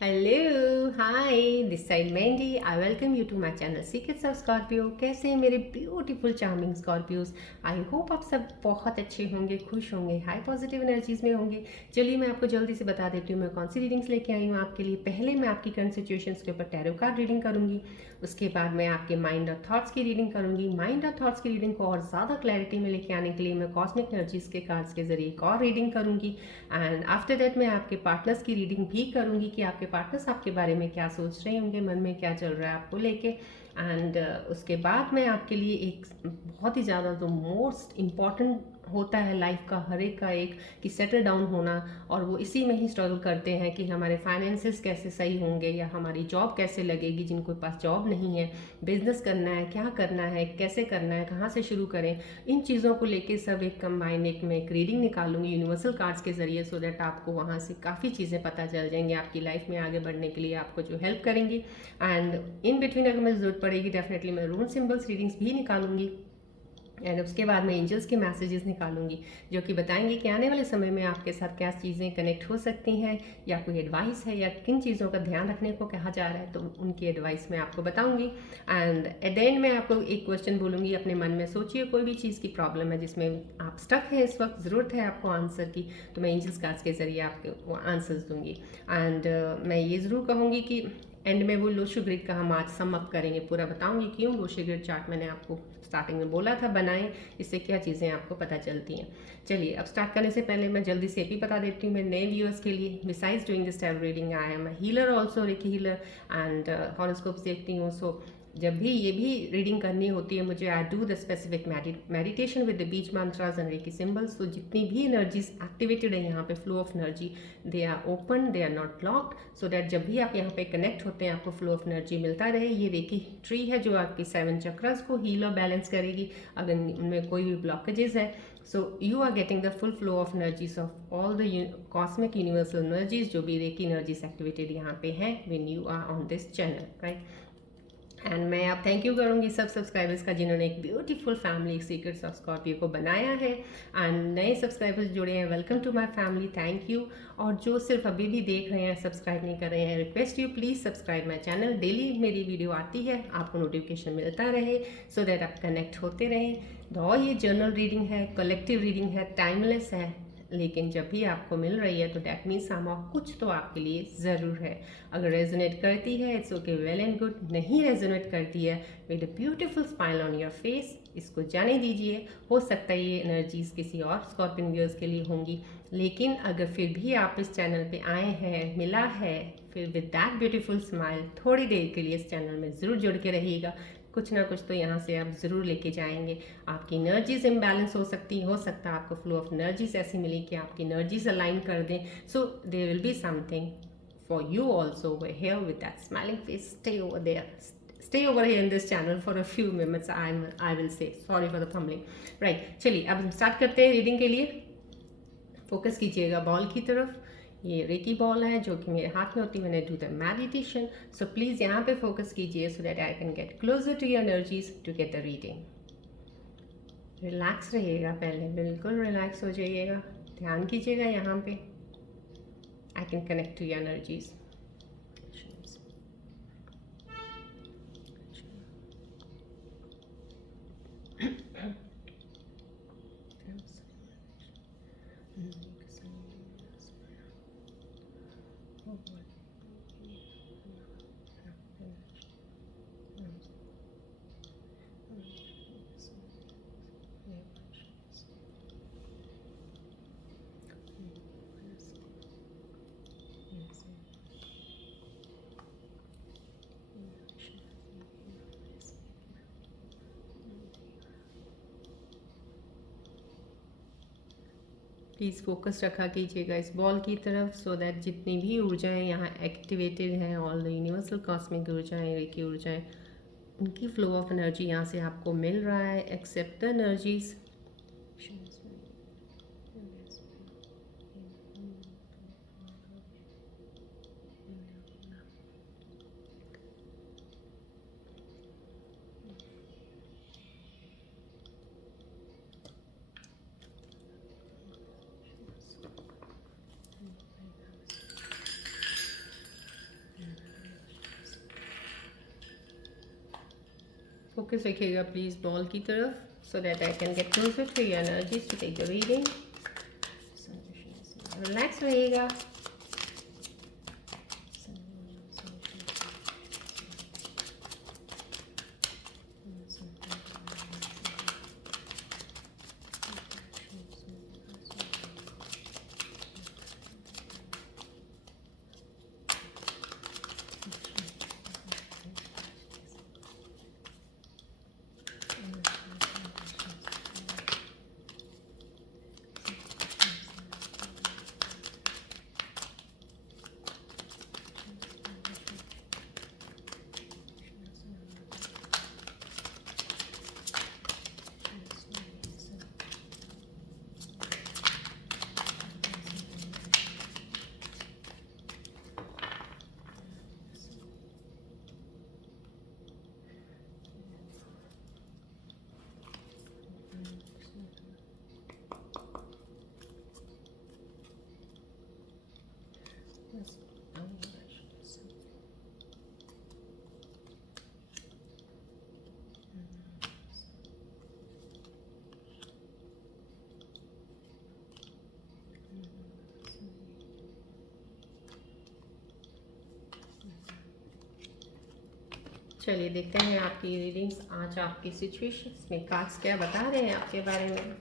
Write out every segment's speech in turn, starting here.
Hello hi this side Mendy I welcome you to my channel secrets of Scorpio. कैसे हैं मेरे beautiful charming Scorpios. I hope आप सब बहुत अच्छे होंगे, खुश होंगे, हाई पॉजिटिव एनर्जीज में होंगे। चलिए मैं आपको जल्दी से बता देती हूँ मैं कौन सी रीडिंग्स लेके आई हूँ आपके लिए। पहले मैं आपकी करंट सिचुएशंस के ऊपर टैरो कार्ड रीडिंग करूंगी। उसके बाद मैं आपके माइंड और थॉट्स की रीडिंग करूंगी। माइंड और थॉट्स की रीडिंग को और ज़्यादा क्लैरिटी में लेके आने के लिए मैं कॉस्मिक एनर्जीज के कार्ड्स के जरिए एक और रीडिंग करूंगी। एंड आफ्टर दैट मैं आपके पार्टनर्स की रीडिंग भी करूंगी कि आपके पार्टनर्स आपके बारे में क्या सोच रहे हैं, उनके मन में क्या चल रहा है आपको लेके। एंड उसके बाद मैं आपके लिए एक बहुत ही ज़्यादा जो मोस्ट इम्पॉर्टेंट होता है लाइफ का हर एक का एक कि सेटल डाउन होना, और वो इसी में ही स्ट्रगल करते हैं कि हमारे फाइनेंसेस कैसे सही होंगे या हमारी जॉब कैसे लगेगी। जिनको पास जॉब नहीं है, बिजनेस करना है, क्या करना है, कैसे करना है, कहाँ से शुरू करें, इन चीज़ों को लेके सब एक कंबाइन एक मैं एक रीडिंग निकालूंगी यूनिवर्सल कार्ड्स के जरिए, सो दैट आपको वहाँ से काफ़ी चीज़ें पता चल जाएंगी आपकी लाइफ में आगे बढ़ने के लिए आपको जो हेल्प करेंगी। एंड इन बिटवीन अगर मुझे ज़रूरत पड़ेगी डेफिनेटली मैं रून सिम्बल्स रीडिंग्स भी निकालूंगी। एंड उसके बाद मैं एंजल्स के मैसेजेस निकालूंगी जो कि बताएंगे कि आने वाले समय में आपके साथ क्या चीज़ें कनेक्ट हो सकती हैं, या कोई एडवाइस है या किन चीज़ों का ध्यान रखने को कहा जा रहा है, तो उनकी एडवाइस मैं आपको बताऊंगी। एंड एट द एंड मैं आपको एक क्वेश्चन बोलूँगी, अपने मन में सोचिए कोई भी चीज़ की प्रॉब्लम है जिसमें आप स्टक है, इस वक्त ज़रूरत है आपको आंसर की, तो मैं एंजल्स कार्ड्स के ज़रिए आपको आंसर्स दूंगी। एंड मैं ये ज़रूर कहूँगी कि एंड में वो लोशो ग्रिड का हम आज सम अप करेंगे, पूरा बताऊंगी क्यों लोशो ग्रिड चार्ट मैंने आपको स्टार्टिंग में बोला था बनाएं, इससे क्या चीज़ें आपको पता चलती हैं। चलिए अब स्टार्ट करने से पहले मैं जल्दी से भी बता देती हूँ मैं नए व्यूअर्स के लिए, besides doing this tarot reading I am a healer also, recce healer and horoscopes देखती हूँ। सो जब भी ये भी रीडिंग करनी होती है मुझे, I do the specific meditation with the beej mantras and reiki symbols. तो जितनी भी एनर्जीज एक्टिवेटेड है यहाँ पे, flow of energy, they are open, they are not locked, so that जब भी आप यहाँ पे कनेक्ट होते हैं आपको फ्लो ऑफ एनर्जी मिलता रहे। ये रेकी ट्री है जो आपकी 7 चक्रस को हील और बैलेंस करेगी अगर उनमें कोई भी ब्लॉकेजेस है। So you are getting the full flow of energies of all the cosmic universal energies जो भी रेकी एनर्जीज एक्टिवेटेड यहाँ पे हैं when you are on this channel, right. And मैं आप थैंक यू करूँगी सब सब्सक्राइबर्स का जिन्होंने एक beautiful family secrets of Scorpio को बनाया है। एंड नए सब्सक्राइबर्स जुड़े हैं, welcome to my family, thank you. और जो सिर्फ अभी भी देख रहे हैं, सब्सक्राइब नहीं कर रहे हैं, request you please subscribe my channel. Daily मेरी वीडियो आती है, आपको नोटिफिकेशन मिलता रहे, सो दैट आप कनेक्ट होते रहें। तो ये जर्नल रीडिंग है, कलेक्टिव रीडिंग है, टाइमलेस है, लेकिन जब भी आपको मिल रही है तो डैट मीन्स सामा कुछ तो आपके लिए ज़रूर है। अगर रेजोनेट करती है it's okay, well and good. नहीं रेजोनेट करती है, with a beautiful smile on your face इसको जाने दीजिए। हो सकता है ये एनर्जीज किसी और स्कॉर्पियन व्यूअर्स के लिए होंगी, लेकिन अगर फिर भी आप इस चैनल पे आए हैं, मिला है, फिर विद दैट ब्यूटीफुल स्माइल थोड़ी देर के लिए इस चैनल में ज़रूर जुड़ के रहिएगा। कुछ ना कुछ तो यहाँ से आप ज़रूर लेके जाएंगे। आपकी एनर्जीज इम्बैलेंस हो सकता है आपको फ्लो ऑफ एनर्जीज ऐसी मिली कि आपकी एनर्जीज अलाइन कर दें। So there will be something for you also over here with that smiling face. Stay over there, stay over here in this channel for a few minutes. I will say sorry for the fumbling, right। चलिए अब हम start करते हैं reading के लिए। Focus कीजिएगा ball की तरफ, ये रेकी बॉल है जो कि मेरे हाथ में होती है मैंने do the meditation. So please यहाँ पे फोकस कीजिए so that I can get closer to your energies to get the reading. Relax रहिएगा, पहले बिल्कुल रिलैक्स हो जाइएगा, ध्यान कीजिएगा यहाँ पे। I can connect to your energies. Please focus रखा कीजिएगा इस बॉल की तरफ, सो दैट जितनी भी ऊर्जाएं यहाँ एक्टिवेटेड हैं, ऑल द यूनिवर्सल कॉस्मिक ऊर्जाएं, रेकी ऊर्जाएं, उनकी फ्लो ऑफ एनर्जी यहाँ से आपको मिल रहा है। Accept the energies. फोकस रखिएगा प्लीज़ बॉल की तरफ, so that I can get closer to your energies to take the reading. Relax रहिएगा। चलिए देखते हैं आपकी रीडिंग्स आज आपकी सिचुएशंस में कार्ड्स क्या बता रहे हैं आपके बारे में।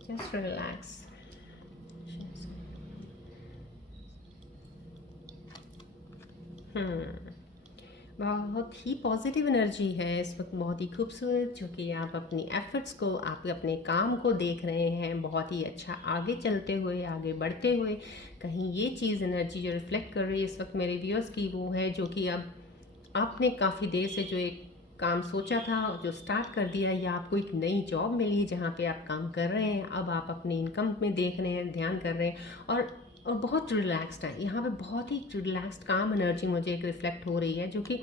Just relax. बहुत ही पॉजिटिव एनर्जी है इस वक्त, बहुत ही खूबसूरत, जो कि आप अपनी एफर्ट्स को, आप अपने काम को देख रहे हैं बहुत ही अच्छा आगे चलते हुए, आगे बढ़ते हुए। कहीं ये चीज़ एनर्जी जो रिफ्लेक्ट कर रही है इस वक्त मेरे व्यूअर्स की, वो है जो कि अब आपने काफ़ी देर से जो एक काम सोचा था, जो स्टार्ट कर दिया, या आपको एक नई जॉब मिली जहाँ पे आप काम कर रहे हैं, अब आप अपनी इनकम में देख रहे हैं, ध्यान कर रहे हैं, और बहुत रिलैक्स्ड है यहाँ पे। बहुत ही रिलैक्स्ड काम एनर्जी मुझे एक रिफ्लेक्ट हो रही है, जो कि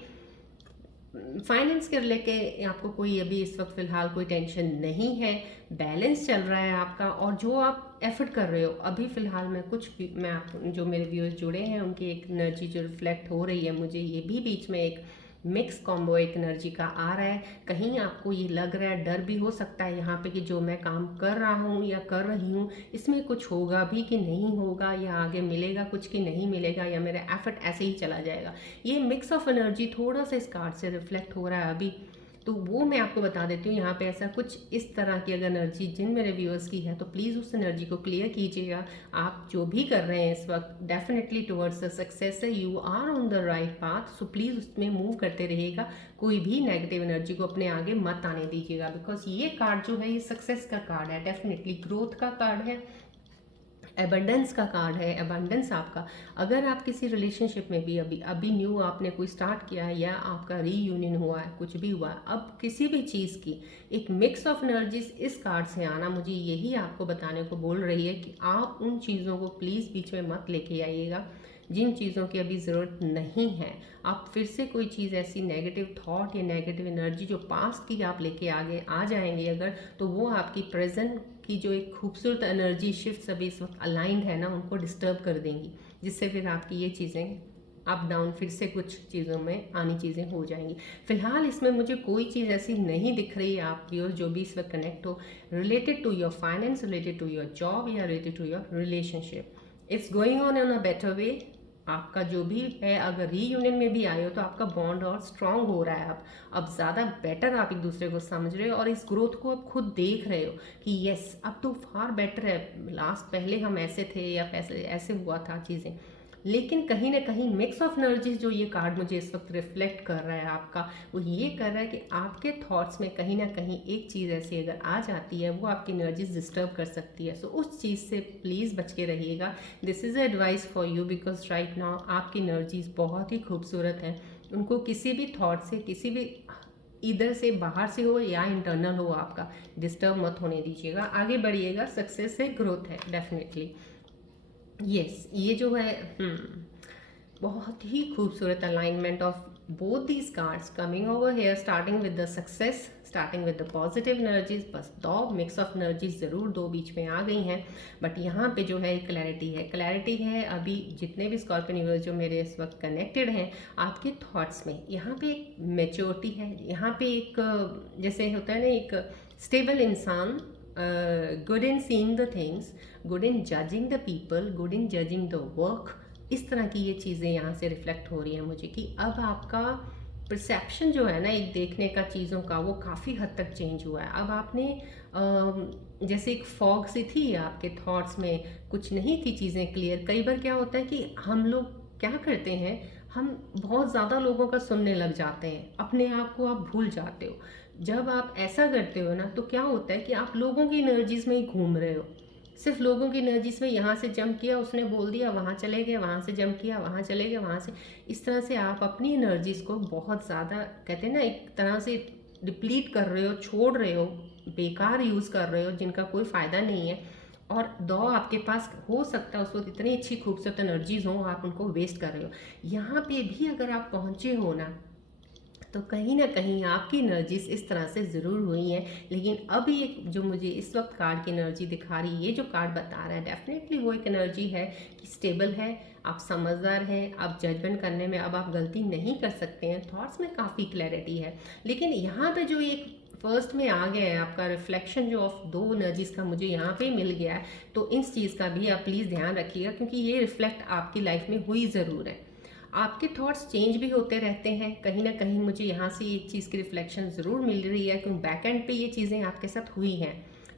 फाइनेंस के लेके आपको कोई अभी इस वक्त फ़िलहाल कोई टेंशन नहीं है, बैलेंस चल रहा है आपका। और जो आप एफर्ट कर रहे हो अभी फ़िलहाल में, कुछ भी मैं आप जो मेरे व्यूअर्स जुड़े हैं उनकी एक एनर्जी जो रिफ्लेक्ट हो रही है मुझे, ये भी बीच में एक मिक्स कॉम्बो एक एनर्जी का आ रहा है। कहीं आपको ये लग रहा है, डर भी हो सकता है यहाँ पे कि जो मैं काम कर रहा हूँ या कर रही हूँ इसमें कुछ होगा भी कि नहीं होगा, या आगे मिलेगा कुछ कि नहीं मिलेगा, या मेरा एफर्ट ऐसे ही चला जाएगा। ये मिक्स ऑफ एनर्जी थोड़ा सा इस कार्ड से रिफ्लेक्ट हो रहा है अभी, तो वो मैं आपको बता देती हूँ। यहाँ पे ऐसा कुछ इस तरह की अगर एनर्जी जिन मेरे व्यूअर्स की है तो प्लीज़ उस एनर्जी को क्लियर कीजिएगा। आप जो भी कर रहे हैं इस वक्त डेफिनेटली टुवर्ड्स द सक्सेस है, you are on the right path, so please उसमें मूव करते रहिएगा। कोई भी नेगेटिव एनर्जी को अपने आगे मत आने दीजिएगा, बिकॉज ये कार्ड जो है ये सक्सेस का कार्ड है, डेफिनेटली ग्रोथ का कार्ड है, एबंडेंस का कार्ड है। एबंडेंस आपका, अगर आप किसी रिलेशनशिप में भी अभी अभी न्यू आपने कोई स्टार्ट किया है, या आपका रीयूनियन हुआ है, कुछ भी हुआ है, अब किसी भी चीज़ की एक मिक्स ऑफ एनर्जीज इस कार्ड से आना मुझे यही आपको बताने को बोल रही है कि आप उन चीज़ों को प्लीज़ बीच में मत लेके आइएगा जिन चीज़ों की अभी ज़रूरत नहीं है। आप फिर से कोई चीज़ ऐसी नेगेटिव थॉट या नेगेटिव एनर्जी जो पास्ट की आप लेके आगे आ जाएंगे अगर, तो वो आपकी प्रेजेंट की जो एक खूबसूरत एनर्जी शिफ्ट अभी इस वक्त अलाइंड है ना, उनको डिस्टर्ब कर देंगी, जिससे फिर आपकी ये चीज़ें अप डाउन फिर से कुछ चीज़ों में आनी चीज़ें हो जाएंगी। फिलहाल इसमें मुझे कोई चीज़ ऐसी नहीं दिख रही है आप व्यूअर्स जो भी इस वक्त कनेक्ट हो related to your finance, related to your job, या related to your relationship. It's going on in a better way. आपका जो भी है, अगर रीयूनियन में भी आए हो तो आपका बॉन्ड और स्ट्रांग हो रहा है। अब ज़्यादा बेटर आप एक दूसरे को समझ रहे हो, और इस ग्रोथ को आप खुद देख रहे हो कि यस अब तो फार बेटर है। लास्ट पहले हम ऐसे थे या पैसे ऐसे हुआ था चीज़ें, लेकिन कहीं ना कहीं मिक्स ऑफ एनर्जीज जो ये कार्ड मुझे इस वक्त रिफ्लेक्ट कर रहा है आपका, वो ये कर रहा है कि आपके थॉट्स में कहीं ना कहीं एक चीज़ ऐसी अगर आ जाती है वो आपकी एनर्जीज डिस्टर्ब कर सकती है। सो उस चीज़ से प्लीज़ बच के रहिएगा। This is advice for you, because right now आपकी एनर्जीज बहुत ही खूबसूरत हैं। उनको किसी भी थॉट से, किसी भी इधर से बाहर से हो या इंटरनल हो, आपका डिस्टर्ब मत होने दीजिएगा। आगे बढ़िएगा, सक्सेस है, ग्रोथ है डेफिनेटली। यस ये जो है बहुत ही खूबसूरत alignment of both these cards coming over here, starting with the success, starting with the positive energies. बस दो मिक्स ऑफ एनर्जीज ज़रूर दो बीच में आ गई हैं, बट यहाँ पे जो है क्लैरिटी है, क्लैरिटी है। अभी जितने भी स्कॉर्पियन व्यूअर्स जो मेरे इस वक्त कनेक्टेड हैं आपके थॉट्स में, यहाँ पे एक मेच्योरिटी है, यहाँ पे एक जैसे होता है ना एक स्टेबल इंसान, good in seeing the things, good in judging the people, good in judging the work. इस तरह की ये चीज़ें यहाँ से रिफ्लेक्ट हो रही हैं मुझे कि अब आपका परसेप्शन जो है ना एक देखने का चीज़ों का, वो काफ़ी हद तक चेंज हुआ है। अब आपने जैसे एक फॉग सी थी आपके थॉट्स में, कुछ नहीं थी चीज़ें क्लियर। कई बार क्या होता है कि हम लोग क्या करते हैं, हम बहुत ज़्यादा लोगों का सुनने लग जाते हैं, अपने आप को आप भूल जाते हो। जब आप ऐसा करते हो ना तो क्या होता है कि आप लोगों की एनर्जीज में ही घूम रहे हो, सिर्फ लोगों की एनर्जीज में। यहाँ से जंप किया, उसने बोल दिया, वहाँ चले गए, वहाँ से जंप किया, वहाँ चले गए, वहाँ से। इस तरह से आप अपनी एनर्जीज को बहुत ज़्यादा, कहते हैं ना, एक तरह से डिप्लीट कर रहे हो, छोड़ रहे हो, बेकार यूज़ कर रहे हो, जिनका कोई फ़ायदा नहीं है। और दो आपके पास हो सकता है उस वक्त इतनी अच्छी खूबसूरत एनर्जीज हो, आप उनको वेस्ट कर रहे हो। यहाँ पे भी अगर आप पहुँचे हो ना तो कहीं ना कहीं आपकी एनर्जीज इस तरह से ज़रूर हुई हैं। लेकिन अब ये जो मुझे इस वक्त कार्ड की एनर्जी दिखा रही है, ये जो कार्ड बता रहा है, डेफिनेटली वो एक एनर्जी है कि स्टेबल है, आप समझदार हैं, आप जजमेंट करने में अब आप गलती नहीं कर सकते हैं, थॉट्स में काफ़ी क्लैरिटी है। लेकिन यहाँ पे जो एक फर्स्ट में आ गया है आपका रिफ्लेक्शन जो ऑफ दो एनर्जीज का मुझे यहाँ पे मिल गया है, तो इस चीज़ का भी आप प्लीज़ ध्यान रखिएगा, क्योंकि ये रिफ्लेक्ट आपकी लाइफ में हुई ज़रूर है। आपके थॉट्स चेंज भी होते रहते हैं, कहीं ना कहीं मुझे यहाँ से एक चीज़ की रिफ्लेक्शन ज़रूर मिल रही है, क्योंकि बैक एंड पे ये चीज़ें आपके साथ हुई हैं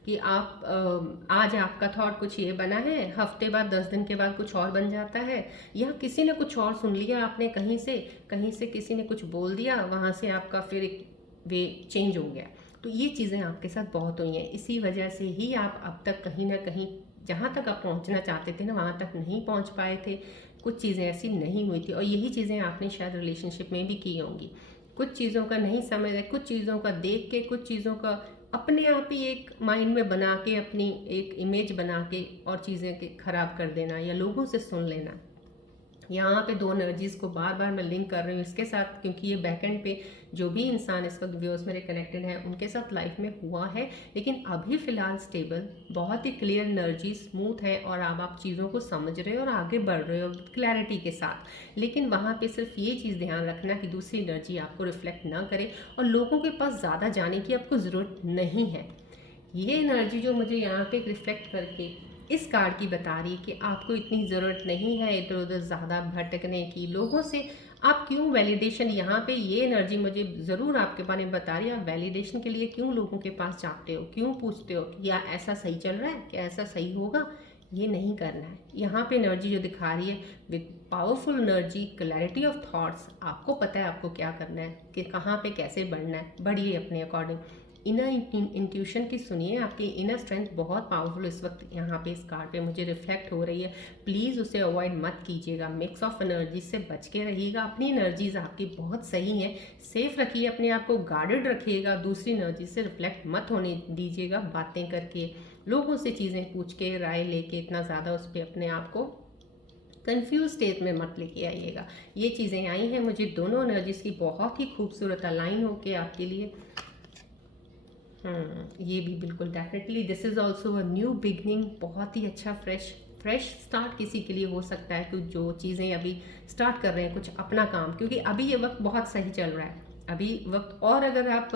कि आप आज आपका थॉट कुछ ये बना है, हफ्ते बाद 10 दिन के बाद कुछ और बन जाता है, या किसी ने कुछ और सुन लिया आपने, कहीं से किसी ने कुछ बोल दिया, वहाँ से आपका फिर एक वे चेंज हो गया। तो ये चीज़ें आपके साथ बहुत हुई हैं, इसी वजह से ही आप अब तक कहीं ना कहीं जहाँ तक आप पहुँचना चाहते थे ना वहाँ तक नहीं पहुँच पाए थे, कुछ चीज़ें ऐसी नहीं हुई थी। और यही चीज़ें आपने शायद रिलेशनशिप में भी की होंगी, कुछ चीज़ों का नहीं समझ है, कुछ चीज़ों का देख के, कुछ चीज़ों का अपने आप ही एक माइंड में बना के, अपनी एक इमेज बना के और चीज़ें के ख़राब कर देना या लोगों से सुन लेना। यहाँ पे दो एनर्जीज को बार बार मैं लिंक कर रही हूँ इसके साथ, क्योंकि ये बैकएंड पे जो भी इंसान इस वक्त व्यूअर्स मेरे कनेक्टेड हैं उनके साथ लाइफ में हुआ है। लेकिन अभी फ़िलहाल स्टेबल, बहुत ही क्लियर एनर्जी, स्मूथ है, और अब आप चीज़ों को समझ रहे हो और आगे बढ़ रहे हो क्लैरिटी के साथ। लेकिन वहाँ पे सिर्फ ये चीज़ ध्यान रखना कि दूसरी एनर्जी आपको रिफ्लेक्ट ना करे, और लोगों के पास ज़्यादा जाने की आपको ज़रूरत नहीं है। ये एनर्जी जो मुझे यहाँ पे रिफ्लेक्ट करके इस कार्ड की बता रही है कि आपको इतनी ज़रूरत नहीं है इधर उधर ज़्यादा भटकने की, लोगों से आप क्यों वैलिडेशन, यहाँ पे ये एनर्जी मुझे ज़रूर आपके बारे में बता रही है, आप वैलिडेशन के लिए क्यों लोगों के पास जाते हो, क्यों पूछते हो कि या ऐसा सही चल रहा है, क्या ऐसा सही होगा। ये नहीं करना है। यहाँ पे एनर्जी जो दिखा रही है with powerful energy, clarity of thoughts, आपको पता है आपको क्या करना है, कि कहाँ पे कैसे बढ़ना है, बढ़िए अपने अकॉर्डिंग। इनर इंट्यूशन की सुनिए, आपकी इनर स्ट्रेंथ बहुत पावरफुल इस वक्त यहाँ पे इस कार्ड पे मुझे रिफ्लेक्ट हो रही है। प्लीज़ उसे अवॉइड मत कीजिएगा, मिक्स ऑफ एनर्जी से बच के रहिएगा। अपनी एनर्जीज आपकी बहुत सही हैं, सेफ रखिए अपने आप को, गार्डेड रखिएगा, दूसरी एनर्जी से रिफ्लेक्ट मत होने दीजिएगा। बातें करके, लोगों से चीज़ें पूछ के, राय लेके इतना ज़्यादा उस पर अपने आप को कंफ्यूज स्टेट में मत लेके आइएगा। ये चीज़ें आई हैं मुझे दोनों एनर्जीज की बहुत ही खूबसूरत अलाइन होके आपके लिए। ये भी बिल्कुल definitely this is also a new beginning, बहुत ही अच्छा फ्रेश स्टार्ट किसी के लिए हो सकता है, कुछ जो चीज़ें अभी स्टार्ट कर रहे हैं कुछ अपना काम, क्योंकि अभी ये वक्त बहुत सही चल रहा है। अभी वक्त, और अगर आप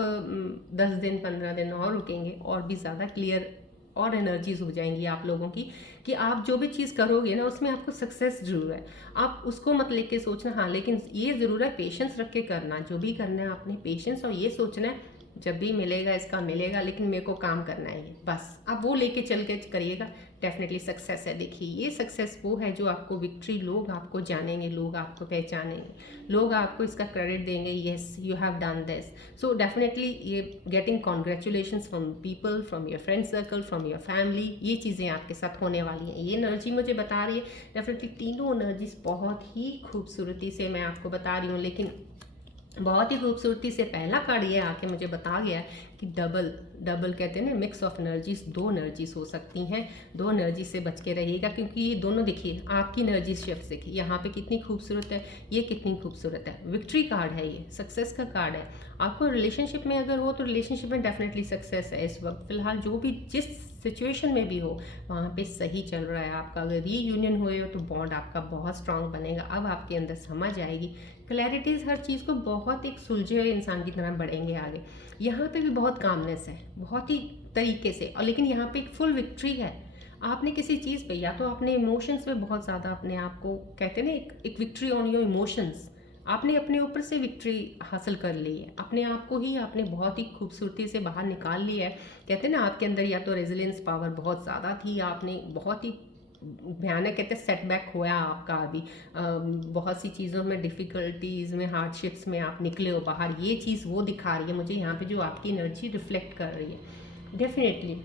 10 दिन 15 दिन और रुकेंगे और भी ज़्यादा क्लियर और एनर्जीज हो जाएंगी आप लोगों की, कि आप जो भी चीज़ करोगे ना उसमें आपको सक्सेस जरूर है। आप उसको मत लेके सोचना, हाँ लेकिन ये ज़रूर है पेशेंस रख के करना, जो भी करना है आपने पेशेंस, और ये सोचना है जब भी मिलेगा इसका मिलेगा, लेकिन मेरे को काम करना है बस। आप वो लेके चल के करिएगा, डेफिनेटली सक्सेस है। देखिए ये सक्सेस वो है जो आपको विक्ट्री, लोग आपको जानेंगे, लोग आपको पहचानेंगे, लोग आपको इसका क्रेडिट देंगे, yes you have done this. So definitely ये getting congratulations from people, from your friend circle, from your family, ये चीज़ें आपके साथ होने वाली हैं। ये एनर्जी मुझे बता रही है डेफिनेटली, तीनों एनर्जीज बहुत ही खूबसूरती से मैं आपको बता रही हूँ। लेकिन बहुत ही खूबसूरती से पहला कार्ड ये आके मुझे बता गया कि डबल डबल कहते हैं ना, मिक्स ऑफ एनर्जीज, दो एनर्जीज हो सकती हैं। दो एनर्जी से बच के रहिएगा, क्योंकि ये दोनों देखिए आपकी एनर्जी शिफ्ट देखिए यहाँ पे कितनी खूबसूरत है, ये कितनी खूबसूरत है। विक्ट्री कार्ड है, ये सक्सेस का कार्ड है। आपको रिलेशनशिप में अगर हो तो रिलेशनशिप में डेफिनेटली सक्सेस है इस वक्त फिलहाल, जो भी जिस सिचुएशन में भी हो वहाँ पे सही चल रहा है आपका। अगर रीयूनियन हुए हो तो बॉन्ड आपका बहुत स्ट्रांग बनेगा। अब आपके अंदर समझ आएगी, क्लैरिटीज, हर चीज़ को बहुत एक सुलझे हुए इंसान की तरह बढ़ेंगे आगे। यहाँ पे भी बहुत कामनेस है, बहुत ही तरीके से, और लेकिन यहाँ पे एक फुल विक्ट्री है। आपने किसी चीज़ पे, या तो आपने इमोशंस पे बहुत ज़्यादा अपने आप को, कहते हैं ना, एक विक्ट्री ऑन योर इमोशंस, आपने अपने ऊपर से विक्ट्री हासिल कर ली है। अपने आप को ही आपने बहुत ही खूबसूरती से बाहर निकाल लिया है। कहते हैं ना, आपके अंदर या तो रेजिलियंस पावर बहुत ज़्यादा थी, आपने बहुत ही भयानक, कहते हैं सेटबैक हुआ आपका अभी, बहुत सी चीज़ों में, डिफ़िकल्टीज़ में, हार्डशिप्स में आप निकले हो बाहर। ये चीज़ वो दिखा रही है मुझे यहाँ पे, जो आपकी एनर्जी रिफ्लेक्ट कर रही है डेफिनेटली।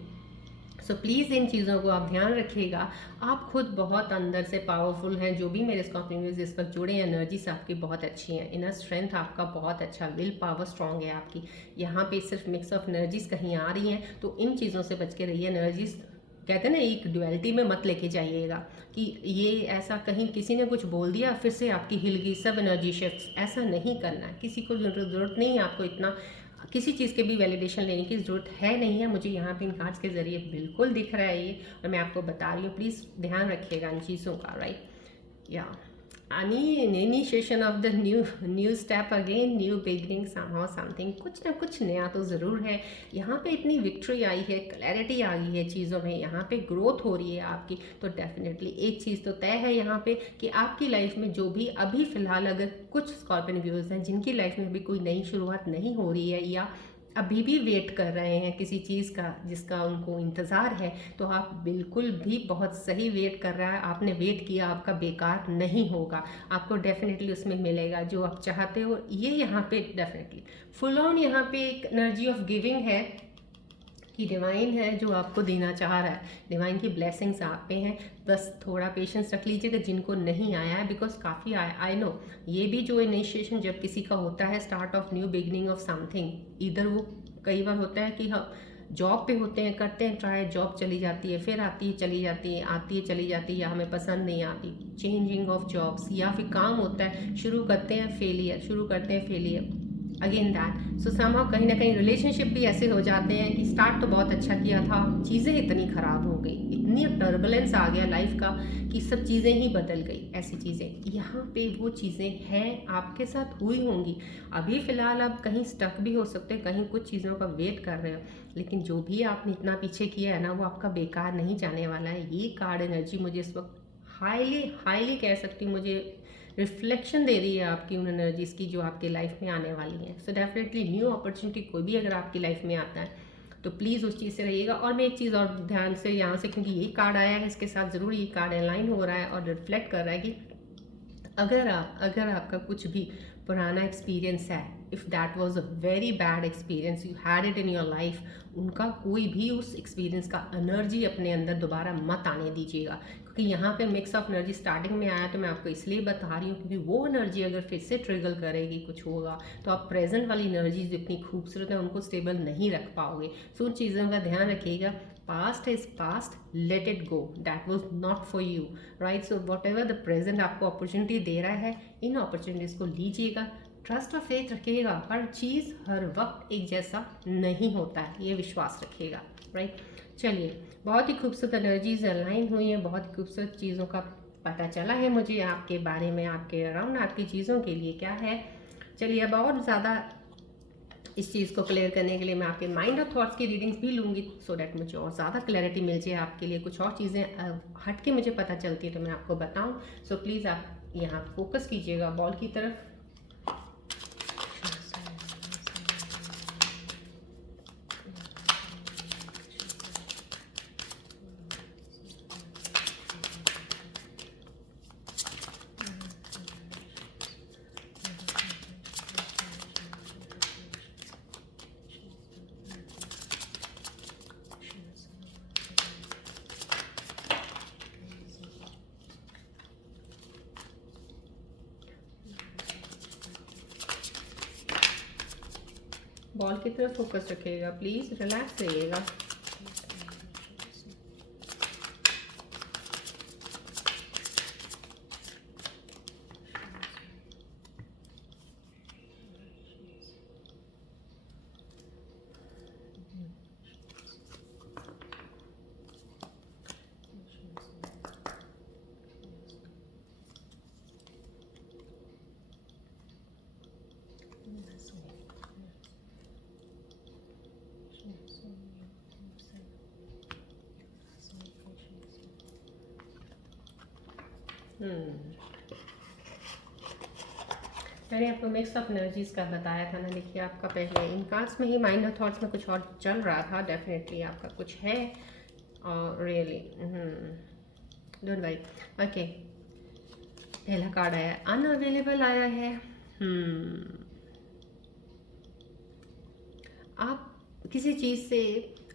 सो प्लीज़ इन चीज़ों को आप ध्यान रखिएगा। आप खुद बहुत अंदर से पावरफुल हैं। जो भी मेरे स्कॉर्पियो व्यूअर्स इस वक्त जुड़े हैं, एनर्जीज आपकी बहुत अच्छी हैं, इनर स्ट्रेंथ आपका बहुत अच्छा, विल पावर स्ट्रांग है आपकी। यहाँ पे सिर्फ मिक्स ऑफ एनर्जीज कहीं आ रही हैं, तो इन चीज़ों से बच के रहिए। एनर्जीज कहते हैं ना, एक ड्युअलिटी में मत लेके जाइएगा कि ये ऐसा, कहीं किसी ने कुछ बोल दिया फिर से आपकी हिल गई सब एनर्जी शिफ्ट्स, ऐसा नहीं करना है। किसी को ज़रूरत नहीं है आपको इतना किसी चीज़ के भी वैलिडेशन लेने की ज़रूरत है नहीं है। मुझे यहाँ पे इन कार्ड्स के ज़रिए बिल्कुल दिख रहा है ये, और मैं आपको बता रही हूँ। प्लीज़ ध्यान रखिएगा इन चीज़ों का, राइट। या initiation of the new step again, new beginning, somehow something, कुछ ना कुछ नया तो ज़रूर है। यहाँ पे इतनी विक्ट्री आई है, क्लैरिटी आ गई है चीज़ों में, यहाँ पे ग्रोथ हो रही है आपकी। तो डेफिनेटली एक चीज़ तो तय है यहाँ पे कि आपकी लाइफ में जो भी अभी फ़िलहाल, अगर कुछ स्कॉर्पियन व्यूअर्स हैं जिनकी लाइफ में अभी कोई नई शुरुआत नहीं हो रही है, या अभी भी वेट कर रहे हैं किसी चीज़ का जिसका उनको इंतज़ार है, तो आप बिल्कुल भी बहुत सही वेट कर रहा है। आपने वेट किया, आपका बेकार नहीं होगा, आपको डेफिनेटली उसमें मिलेगा जो आप चाहते हो। ये यहाँ पे डेफिनेटली फुल ऑन, यहाँ पे एक एनर्जी ऑफ गिविंग है कि डिवाइन है जो आपको देना चाह रहा है। डिवाइन की ब्लेसिंग्स आप पे हैं, बस थोड़ा पेशेंस रख लीजिएगा जिनको नहीं आया है, बिकॉज काफ़ी आई नो ये भी जो इनिशिएशन जब किसी का होता है, start of new beginning of something, इधर वो कई बार होता है कि हम जॉब पे होते हैं, करते हैं ट्राई, जॉब चली जाती है, फिर आती है चली जाती है, आती है चली जाती है, या हमें पसंद नहीं आती, चेंजिंग ऑफ जॉब्स, या फिर काम होता है, शुरू करते हैं फेलियर, शुरू करते हैं failure, again that. So somehow कहीं ना कहीं रिलेशनशिप भी ऐसे हो जाते हैं कि स्टार्ट तो बहुत अच्छा किया था, चीज़ें इतनी ख़राब हो गई, इतनी टर्बुलेंस आ गया लाइफ का कि सब चीज़ें ही बदल गई। ऐसी चीज़ें यहाँ पे वो चीज़ें हैं, आपके साथ हुई होंगी। अभी फ़िलहाल आप कहीं स्टक भी हो सकते हैं, कहीं कुछ चीज़ों का वेट कर रहे हो, लेकिन जो भी आपने इतना पीछे किया है ना, वो आपका बेकार नहीं जाने वाला है। ये कार्ड एनर्जी मुझे इस वक्त हाईली हाईली कह सकती हूँ, मुझे रिफ्लेक्शन दे रही है आपकी उन एनर्जीज़ की जो आपकी लाइफ में आने वाली हैं। सो डेफिनेटली न्यू अपॉर्चुनिटी कोई भी अगर आपकी लाइफ में आता है तो प्लीज़ उस चीज़ से रहिएगा। और मैं एक चीज़ और ध्यान से यहाँ से, क्योंकि ये कार्ड आया है, इसके साथ ज़रूर ये कार्ड अलाइन हो रहा है और रिफ्लेक्ट कर रहा है कि अगर आपका कुछ भी पुराना एक्सपीरियंस है, if that was a very bad experience, you had it in your life, उनका कोई भी उस एक्सपीरियंस का एनर्जी अपने अंदर दोबारा मत आने दीजिएगा। क्योंकि यहाँ पे मिक्स ऑफ एनर्जी स्टार्टिंग में आया, तो मैं आपको इसलिए बता रही हूँ क्योंकि वो एनर्जी अगर फिर से ट्रिगल करेगी, कुछ होगा, तो आप प्रेजेंट वाली एनर्जी जो इतनी खूबसूरत है उनको स्टेबल नहीं रख पाओगे। सो उन चीज़ों का ध्यान रखिएगा। Past is past, let it go, that was not for you, right. So what ever the present आपको अपॉर्चुनिटी दे रहा है, इन अपॉर्चुनिटीज़ को लीजिएगा, ट्रस्ट और फेथ रखिएगा। हर चीज़ हर वक्त एक जैसा नहीं होता है, ये विश्वास रखिएगा, राइट। चलिए, बहुत ही खूबसूरत एनर्जीज अलाइन हुई हैं, बहुत ही खूबसूरत चीज़ों का पता चला है मुझे आपके बारे में, आपके अराउंड आपकी चीज़ों के लिए क्या है। चलिए, अब और ज़्यादा इस चीज़ को क्लियर करने के लिए मैं आपके माइंड और थॉट्स की रीडिंग्स भी लूँगी, सो डैट मुझे और ज़्यादा क्लैरिटी मिल जाए आपके लिए। कुछ और चीज़ें हट के मुझे पता चलती है तो मैं आपको बताऊँ। सो प्लीज़ आप यहाँ फोकस कीजिएगा बॉल की तरफ। बॉल की तरफ फोकस रखिएगा, प्लीज़ रिलैक्स रहिएगा। मैंने आपको मिक्स ऑफ एनर्जीज का बताया था ना। देखिए आपका पहले इन कार्ड्स में ही माइंड और थॉट्स में कुछ और चल रहा था, डेफिनेटली आपका कुछ है और रियली डोंट वरी। ओके, पहला कार्ड आया अनअवेलेबल आया है। आप किसी चीज़ से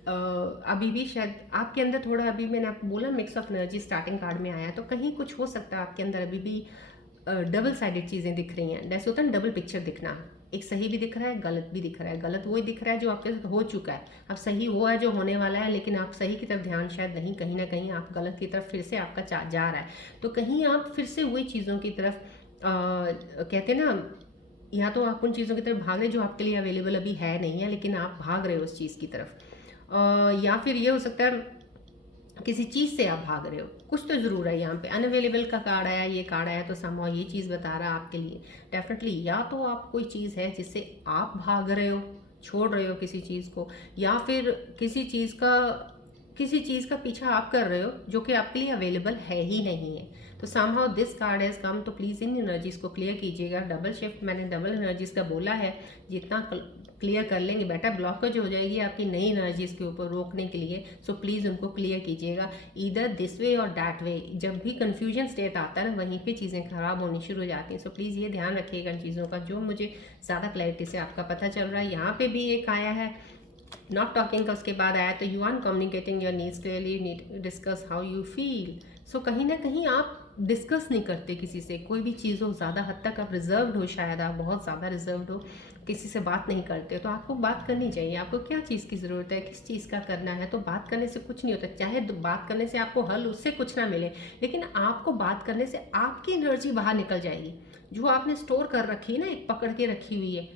अभी भी शायद आपके अंदर थोड़ा, अभी मैंने आपको बोला mix of energy starting card में आया, तो कहीं कुछ हो सकता है आपके अंदर अभी भी डबल साइडेड चीज़ें दिख रही हैं। जैसे होता है डबल पिक्चर दिखना, एक सही भी दिख रहा है, गलत भी दिख रहा है। गलत वही दिख रहा है जो आपके साथ हो चुका है, अब सही वो है जो होने वाला है, लेकिन आप सही की तरफ ध्यान शायद नहीं, कहीं ना कहीं आप गलत की तरफ फिर से आपका जा रहा है। तो कहीं आप फिर से वही चीज़ों की तरफ कहते हैं ना, या तो आप उन चीज़ों की तरफ भाग रहे जो आपके लिए अवेलेबल अभी है नहीं है, लेकिन आप भाग रहे हो उस चीज़ की तरफ। या फिर ये हो सकता है किसी चीज़ से आप भाग रहे हो, कुछ तो ज़रूर है। यहाँ पे अनअवेलेबल का कार्ड आया, ये कार्ड आया तो समहाउ ये चीज़ बता रहा है आपके लिए डेफिनेटली, या तो आप कोई चीज़ है जिससे आप भाग रहे हो, छोड़ रहे हो किसी चीज़ को, या फिर किसी चीज़ का पीछा आप कर रहे हो जो कि आपके लिए अवेलेबल है ही नहीं है। तो somehow this card has come, तो प्लीज़ इन एनर्जीज़ को क्लियर कीजिएगा। डबल शिफ्ट मैंने डबल एनर्जीज़ का बोला है, जितना क्लियर कर लेंगे बेटा, ब्लॉकेज हो जाएगी आपकी नई एनर्जीज़ के ऊपर रोकने के लिए। सो प्लीज़ उनको क्लियर कीजिएगा, ईदर दिस वे और दैट वे। जब भी कन्फ्यूजन स्टेट आता है ना, वहीं पे चीज़ें ख़राब होनी शुरू हो जाती हैं। सो प्लीज़ ये ध्यान रखिएगा इन चीज़ों का, जो मुझे ज़्यादा क्लैरिटी से आपका पता चल रहा है। यहाँ पे भी एक आया है नॉट टॉकिंग का, उसके बाद आया तो you are communicating your needs clearly, need discuss how you feel. So कहीं ना कहीं आप डिस्कस नहीं करते किसी से कोई भी चीज़ हो, ज़्यादा हद तक आप रिजर्व्ड हो, शायद आप बहुत ज़्यादा रिजर्व्ड हो, किसी से बात नहीं करते। तो आपको बात करनी चाहिए, आपको क्या चीज़ की ज़रूरत है, किस चीज़ का करना है। तो बात करने से कुछ नहीं होता, चाहे बात करने से आपको हल उससे कुछ ना मिले, लेकिन आपको बात करने से आपकी एनर्जी बाहर निकल जाएगी, जो आपने स्टोर कर रखी है ना, एक पकड़ के रखी हुई है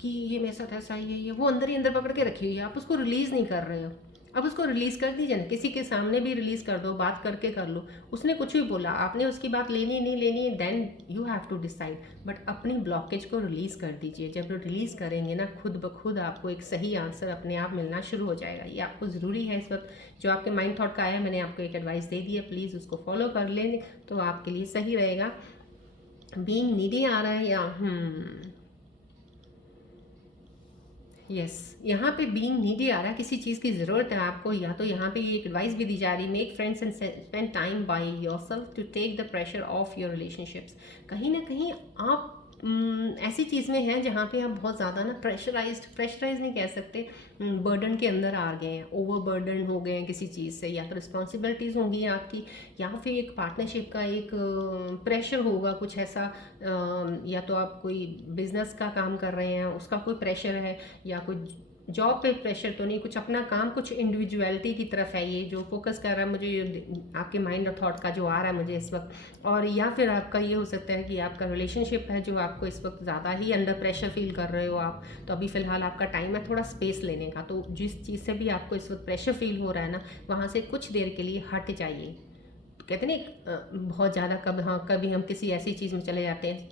कि ये मेरे साथ ऐसा ही है, ये वो अंदर ही अंदर पकड़ के रखी हुई है, आप उसको रिलीज़ नहीं कर रहे हो। अब उसको रिलीज़ कर दीजिए ना, किसी के सामने भी रिलीज़ कर दो, बात करके कर लो। उसने कुछ भी बोला, आपने उसकी बात लेनी नहीं लेनी, then you have to decide, but अपनी ब्लॉकेज को रिलीज़ कर दीजिए। जब रिलीज़ करेंगे ना, खुद ब खुद आपको एक सही आंसर अपने आप मिलना शुरू हो जाएगा। ये आपको ज़रूरी है इस वक्त। जो आपके माइंड थॉट का आया, मैंने आपको एक एडवाइस दे दी है, प्लीज़ उसको फॉलो कर लें तो आपके लिए सही रहेगा। बीइंग नीडी आ रहा है, या यस यहाँ पे बीइंग नीडी आ रहा है, किसी चीज़ की ज़रूरत है आपको, या तो यहाँ पे ये एक एडवाइस भी दी जा रही है, make friends and spend time by yourself to take the pressure off your relationships. कहीं ना कहीं आप ऐसी चीज़ में हैं जहाँ पे आप बहुत ज़्यादा ना प्रेशराइज नहीं कह सकते, बर्डन के अंदर आ गए हैं, ओवर बर्डन हो गए हैं किसी चीज़ से, या तो रिस्पॉन्सिबिलिटीज़ होंगी आपकी, या फिर एक पार्टनरशिप का एक प्रेशर होगा कुछ ऐसा, या तो आप कोई बिजनेस का काम कर रहे हैं उसका कोई प्रेशर है, या कुछ जॉब पे प्रेशर तो नहीं, कुछ अपना काम, कुछ इंडिविजुअलिटी की तरफ है ये जो फोकस कर रहा है मुझे, आपके माइंड और थॉट का जो आ रहा है मुझे इस वक्त। और या फिर आपका ये हो सकता है कि आपका रिलेशनशिप है जो आपको इस वक्त ज़्यादा ही अंडर प्रेशर फील कर रहे हो आप, तो अभी फ़िलहाल आपका टाइम है थोड़ा स्पेस लेने का। तो जिस चीज़ से भी आपको इस वक्त प्रेशर फील हो रहा है ना, वहाँ से कुछ देर के लिए हट जाइए। कहते नहीं बहुत ज़्यादा कभी हम किसी ऐसी चीज़ में चले जाते हैं,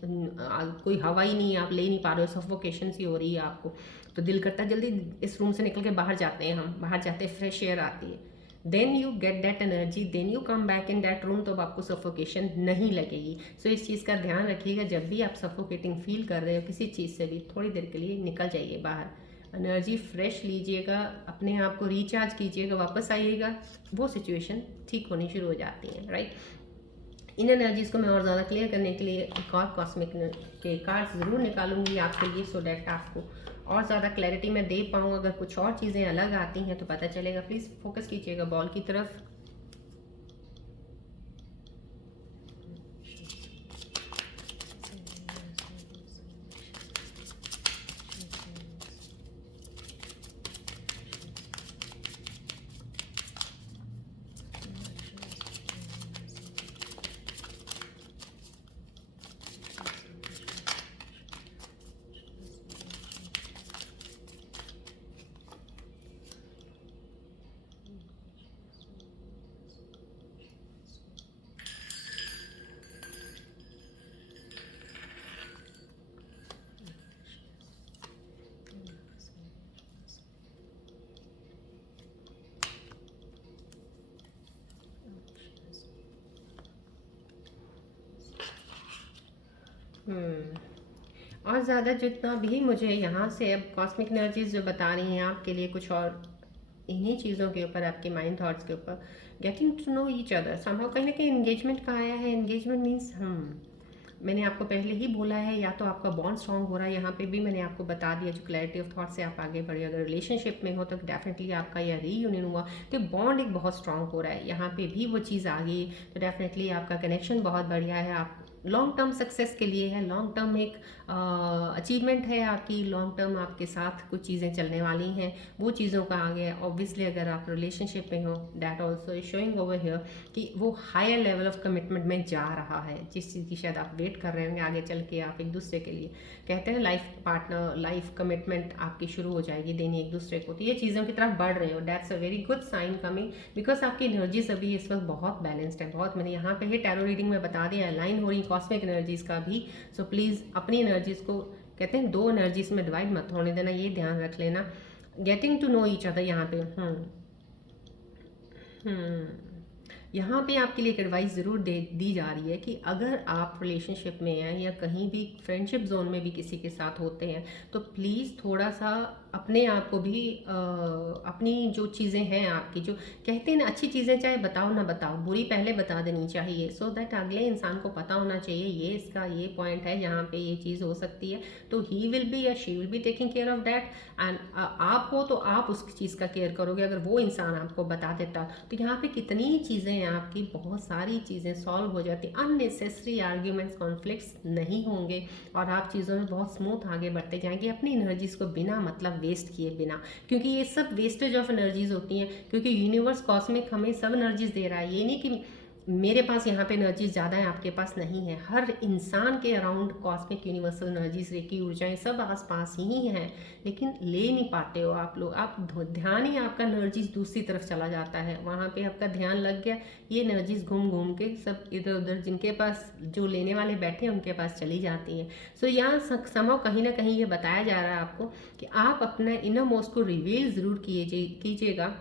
कोई हवा ही नहीं है, आप ले नहीं पा रहे हो, सफोकेशन सी हो रही है आपको, तो दिल करता है जल्दी इस रूम से निकल के बाहर जाते हैं, हम बाहर जाते हैं, फ्रेश एयर आती है, then you get that energy, then you come back in that room, तो अब आपको सफोकेशन नहीं लगेगी। सो इस चीज़ का ध्यान रखिएगा, जब भी आप सफोकेटिंग फील कर रहे हो किसी चीज़ से भी, थोड़ी देर के लिए निकल जाइए बाहर, एनर्जी फ्रेश लीजिएगा, अपने आप को रिचार्ज कीजिएगा, वापस आइएगा, वो सिचुएशन ठीक होनी शुरू हो जाती है, राइट। इन एनर्जीज़ को मैं और ज़्यादा क्लियर करने के लिए एक और कॉस्मिक के कार्ड्स ज़रूर निकालूंगी आपके लिए, सो डैट आपको और ज़्यादा क्लैरिटी मैं दे पाऊँ। अगर कुछ और चीज़ें अलग आती हैं तो पता चलेगा। प्लीज़ फोकस कीजिएगा बॉल की तरफ। हम्म। और ज़्यादा जितना भी मुझे यहाँ से अब कॉस्मिक एनर्जीज जो बता रही हैं आपके लिए कुछ और इन्हीं चीज़ों के ऊपर, आपके माइंड थॉट्स के ऊपर, getting to know each other somehow, कहीं ना कहीं एंगेजमेंट का आया है। एंगेजमेंट मीन्स मैंने आपको पहले ही बोला है, या तो आपका बॉन्ड स्ट्रांग हो रहा है, यहाँ पे भी मैंने आपको बता दिया जो क्लैरिटी ऑफ थॉट से आप आगे बढ़े। अगर रिलेशनशिप में हो तो डेफिनेटली आपका यह रीयूनियन हुआ तो बॉन्ड एक बहुत स्ट्रांग हो रहा है, यहाँ पे भी वो चीज़ आ गई तो डेफिनेटली आपका कनेक्शन बहुत बढ़िया है। आप लॉन्ग टर्म सक्सेस के लिए है, लॉन्ग टर्म एक अचीवमेंट है आपकी, लॉन्ग टर्म आपके साथ कुछ चीज़ें चलने वाली हैं, वो चीज़ों का आगे है। ऑब्वियसली अगर आप रिलेशनशिप में हो, that also is showing over here कि वो हायर लेवल ऑफ कमिटमेंट में जा रहा है, जिस चीज़ की शायद आप वेट कर रहे होंगे आगे चल के आप एक दूसरे के लिए। कहते हैं लाइफ पार्टनर, लाइफ कमिटमेंट आपकी शुरू हो जाएगी देनी एक दूसरे को, तो ये चीज़ों की तरफ बढ़ रहे हो, that's a very good sign coming, because आपकी एनर्जीज अभी इस वक्त बहुत बैलेंस्ड है। बहुत मैंने यहाँ पे ही टैरो रीडिंग में बता दिया, अलाइन हो रही कॉस्मिक एनर्जीज का भी। सो प्लीज़ अपनी एनर्जीज को, कहते हैं दो एनर्जीज में डिवाइड मत होने देना, ये ध्यान रख लेना। Getting to know each other यहाँ पे हम्म यहाँ पे आपके लिए एक एडवाइस ज़रूर दे दी जा रही है कि अगर आप रिलेशनशिप में हैं या कहीं भी फ्रेंडशिप जोन में भी किसी के साथ होते हैं तो प्लीज़ थोड़ा सा अपने आप को भी अपनी जो चीज़ें हैं आपकी, जो कहते हैं ना अच्छी चीज़ें चाहे बताओ ना बताओ, बुरी पहले बता देनी चाहिए, सो दैट अगले इंसान को पता होना चाहिए ये इसका ये पॉइंट है जहाँ पे ये चीज़ हो सकती है, तो ही विल बी या she will be taking care of that. And आप हो तो आप उस चीज़ का केयर करोगे। अगर वो इंसान आपको बता देता तो यहाँ पे कितनी चीज़ें आपकी, बहुत सारी चीज़ें सॉल्व हो जाती, अननेसेसरी आर्ग्यूमेंट्स कॉन्फ्लिक्ट्स नहीं होंगे और आप चीज़ों में बहुत स्मूथ आगे बढ़ते जाएंगे अपनी एनर्जीज को बिना मतलब वेस्ट किए बिना, क्योंकि ये सब वेस्टेज ऑफ एनर्जीज होती हैं, क्योंकि यूनिवर्स कॉस्मिक हमें सब एनर्जीज दे रहा है। ये नहीं कि मेरे पास यहाँ पे एनर्जीज ज़्यादा है आपके पास नहीं है, हर इंसान के around cosmic universal energies, reiki ऊर्जाएं सब आस पास ही हैं, लेकिन ले नहीं पाते हो आप लोग। आप ध्यान ही आपका एनर्जीज दूसरी तरफ चला जाता है, वहाँ पे आपका ध्यान लग गया, ये एनर्जीज घूम घूम के सब इधर उधर जिनके पास जो लेने वाले बैठे हैं उनके पास चली जाती हैं। सो यहाँ समहाउ कहीं ना कहीं ये बताया जा रहा है आपको कि आप अपना इनर मोस्ट को रिवील ज़रूर कीजिएगा।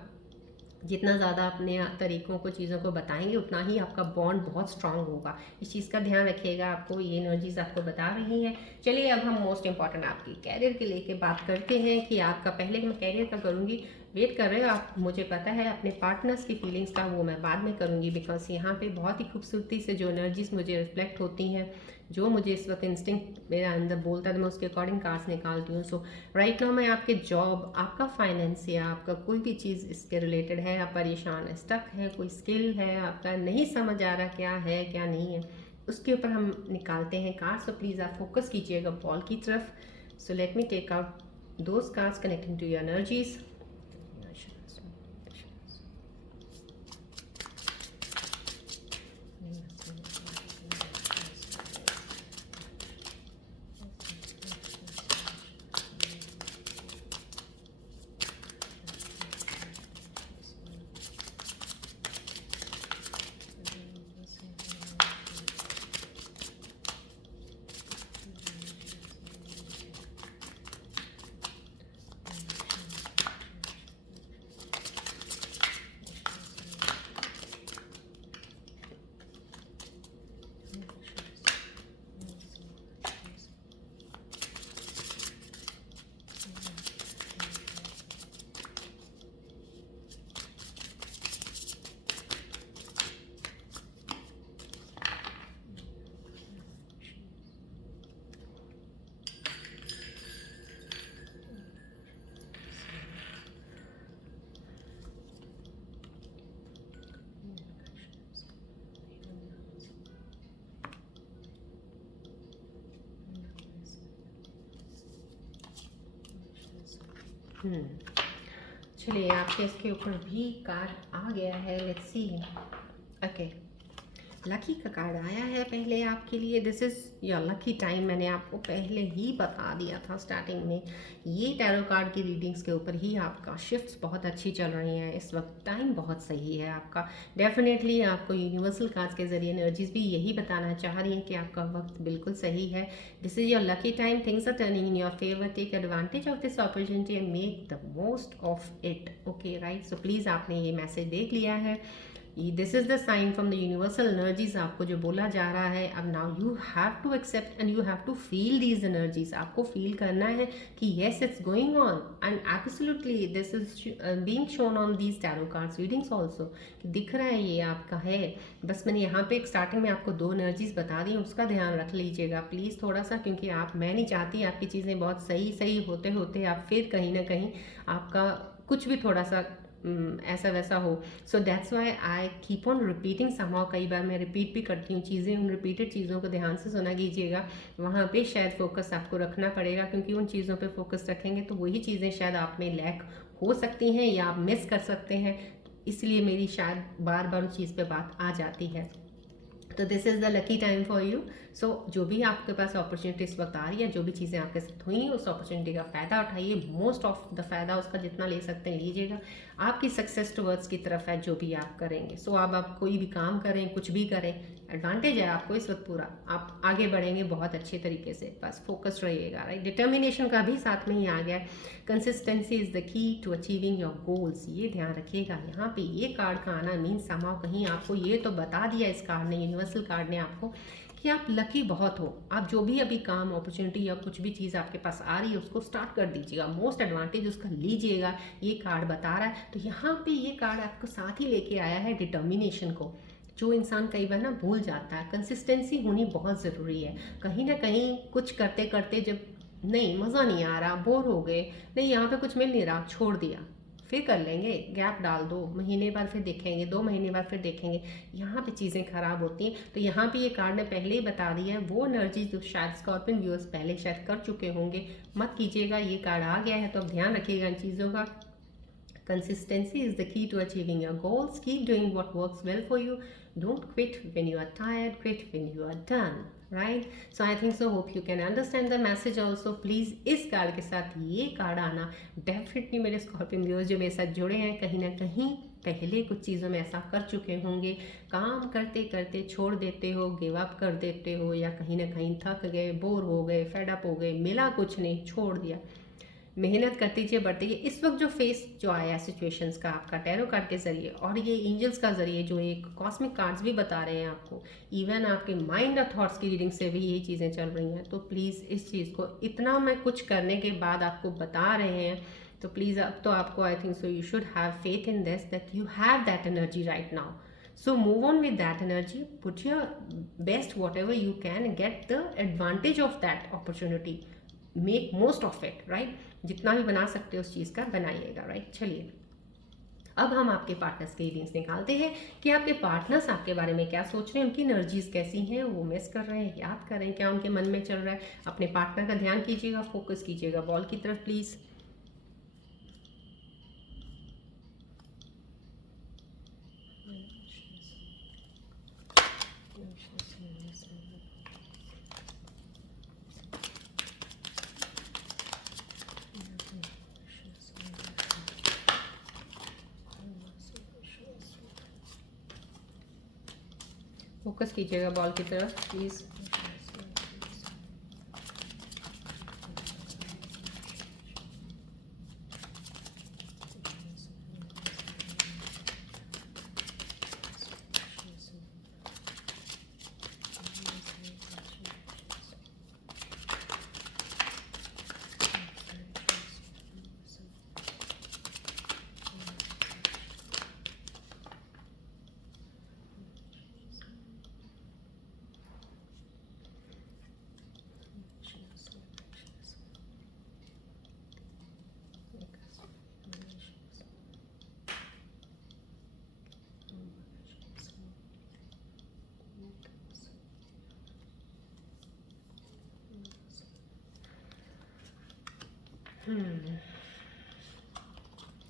जितना ज़्यादा अपने तरीकों को, चीज़ों को बताएंगे उतना ही आपका बॉन्ड बहुत स्ट्रांग होगा, इस चीज़ का ध्यान रखिएगा। आपको ये एनर्जीज आपको बता रही हैं। चलिए अब हम मोस्ट इंपॉर्टेंट आपकी कैरियर के लेके बात करते हैं कि आपका, पहले मैं कैरियर का करूँगी, वेट कर रहे हो आप, मुझे पता है अपने पार्टनर्स की फीलिंग्स का वो मैं बाद में करूँगी, बिकॉज यहाँ पे बहुत ही खूबसूरती से जो एनर्जीज मुझे रिफ्लेक्ट होती हैं, जो मुझे इस वक्त इंस्टिंक्ट मेरा अंदर बोलता है, मैं उसके अकॉर्डिंग कार्ड्स निकालती हूँ। सो राइट नाउ मैं आपके जॉब, आपका फाइनेंस या आपका कोई भी चीज़ इसके रिलेटेड है, आप परेशान है, स्टक है, कोई स्किल है आपका नहीं समझ आ रहा क्या है क्या नहीं है, उसके ऊपर हम निकालते हैं कार्ड। सो प्लीज़ आप फोकस कीजिएगा बॉल की तरफ। So let me take out those cards connecting to your energies. चलिए आपके इसके ऊपर भी कार्ड आ गया है, लेट्स सी। ओके, लकी का कार्ड आया है पहले आपके लिए, this is your lucky time. मैंने आपको पहले ही बता दिया था स्टार्टिंग में, ये टैरो कार्ड की रीडिंग्स के ऊपर ही आपका शिफ्ट्स बहुत अच्छी चल रही हैं इस वक्त, टाइम बहुत सही है आपका। डेफिनेटली आपको यूनिवर्सल कार्ड्स के जरिए एनर्जीज भी यही बताना चाह रही हैं कि आपका वक्त बिल्कुल सही है। This is your lucky time, things are turning in your favour, take advantage of this opportunity and make the most of it. Okay right, so please आपने ये मैसेज देख लिया है। This is the sign from the universal energies, आपको जो बोला जा रहा है। अब now you have to accept and you have to feel these energies, आपको फील करना है कि yes it's going on and absolutely this is being shown on these tarot cards readings also, कि दिख रहा है ये आपका है। बस मैंने यहाँ पे एक स्टार्टिंग में आपको 2 एनर्जीज बता दी, उसका ध्यान रख लीजिएगा प्लीज़ थोड़ा सा, क्योंकि मैं नहीं चाहती आपकी चीज़ें बहुत सही सही होते होते आप फिर कहीं ना कहीं आपका कुछ भी थोड़ा सा ऐसा वैसा हो। So that's why I keep on repeating somehow, कई बार मैं रिपीट भी करती हूँ चीज़ें, उन रिपीटेड चीज़ों को ध्यान से सुना कीजिएगा। वहाँ पे शायद फोकस आपको रखना पड़ेगा, क्योंकि उन चीज़ों पे फोकस रखेंगे तो वही चीज़ें शायद आप में लैक हो सकती हैं या आप मिस कर सकते हैं, इसलिए मेरी शायद बार बार उस चीज़ पे बात आ जाती है। तो this is the lucky time for you. So जो भी आपके पास अपॉर्चुनिटी इस वक्त आ रही है, जो भी चीज़ें आपके साथ हुई हैं, उस अपॉर्चुनिटी का फ़ायदा उठाइए, मोस्ट ऑफ द फ़ायदा उसका जितना ले सकते हैं लीजिएगा। आपकी सक्सेस टुवर्ड्स की तरफ है जो भी आप करेंगे। सो अब आप कोई भी काम करें, कुछ भी करें, एडवांटेज है आपको इस वक्त पूरा, आप आगे बढ़ेंगे बहुत अच्छे तरीके से, बस फोकस्ड रहिएगा, राइट। डिटर्मिनेशन का भी साथ में ही आ गया है। Consistency is the key to achieving your goals, ये ध्यान रखिएगा। यहाँ पे ये कार्ड का आना मीन्स समाव कहीं आपको ये तो बता दिया इस कार्ड ने, यूनिवर्सल कार्ड ने आपको, कि आप लकी बहुत हो। आप जो भी अभी काम, अपॉर्चुनिटी या कुछ भी चीज़ आपके पास आ रही है उसको स्टार्ट कर दीजिएगा, मोस्ट एडवांटेज उसका लीजिएगा, ये कार्ड बता रहा है। तो यहाँ पे ये कार्ड आपको साथ ही लेके आया है डिटर्मिनेशन को, जो इंसान कई बार ना भूल जाता है। कंसिस्टेंसी होनी बहुत ज़रूरी है। कहीं ना कहीं कुछ करते करते जब नहीं मज़ा नहीं आ रहा, बोर हो गए, नहीं यहाँ पे कुछ मिल नहीं रहा, छोड़ दिया, फिर कर लेंगे, गैप डाल दो, महीने बाद फिर देखेंगे, 2 महीने बाद फिर देखेंगे, यहाँ पे चीज़ें ख़राब होती हैं। तो यहाँ पे ये कार्ड ने पहले ही बता दिया है, वो एनर्जी जो शायद स्कॉर्पियन व्यूअर्स पहले शायद कर चुके होंगे, मत कीजिएगा। ये कार्ड आ गया है तो अब ध्यान रखिएगा इन चीज़ों का। Consistency is the key to achieving your goals. Keep doing what works well for you. Don't quit when you are tired, quit when you are done. Right? So I think so. Hope you can understand the message also. Please इस card के साथ ये card आना definitely मेरे scorpion viewers जो मेरे साथ जुड़े हैं, कहीं ना कहीं पहले कुछ चीज़ों में ऐसा कर चुके होंगे, काम करते करते छोड़ देते हो, गिव अप कर देते हो, या कहीं ना कहीं थक गए, बोर हो गए, फेड अप हो गए, मिला कुछ नहीं, छोड़ दिया। मेहनत करते दीजिए, बढ़ते दीजिए। इस वक्त जो फेस जो आया सिचुएशंस का आपका टैरो कार्ड के जरिए और ये एंजल्स का जरिए, जो एक कॉस्मिक कार्ड्स भी बता रहे हैं आपको, इवन आपके माइंड और थॉट्स की रीडिंग से भी यही चीज़ें चल रही हैं। तो प्लीज़ इस चीज़ को, इतना मैं कुछ करने के बाद आपको बता रहे हैं, तो प्लीज़ अब तो आपको I think so you should have faith in this that you have that energy right now. So move on with that energy, put your best whatever you can and get the advantage of that opportunity, make most of it, right? जितना भी बना सकते हो उस चीज़ का बनाइएगा, right. चलिए अब हम आपके पार्टनर्स के रीडिंग्स निकालते हैं कि आपके पार्टनर्स आपके बारे में क्या सोच रहे हैं, उनकी एनर्जीज कैसी हैं, वो मिस कर रहे हैं, याद कर रहे हैं, क्या उनके मन में चल रहा है। अपने पार्टनर का ध्यान कीजिएगा, फोकस कीजिएगा बॉल की तरफ प्लीज़। फोकस कीजिएगा बॉल की तरफ प्लीज़।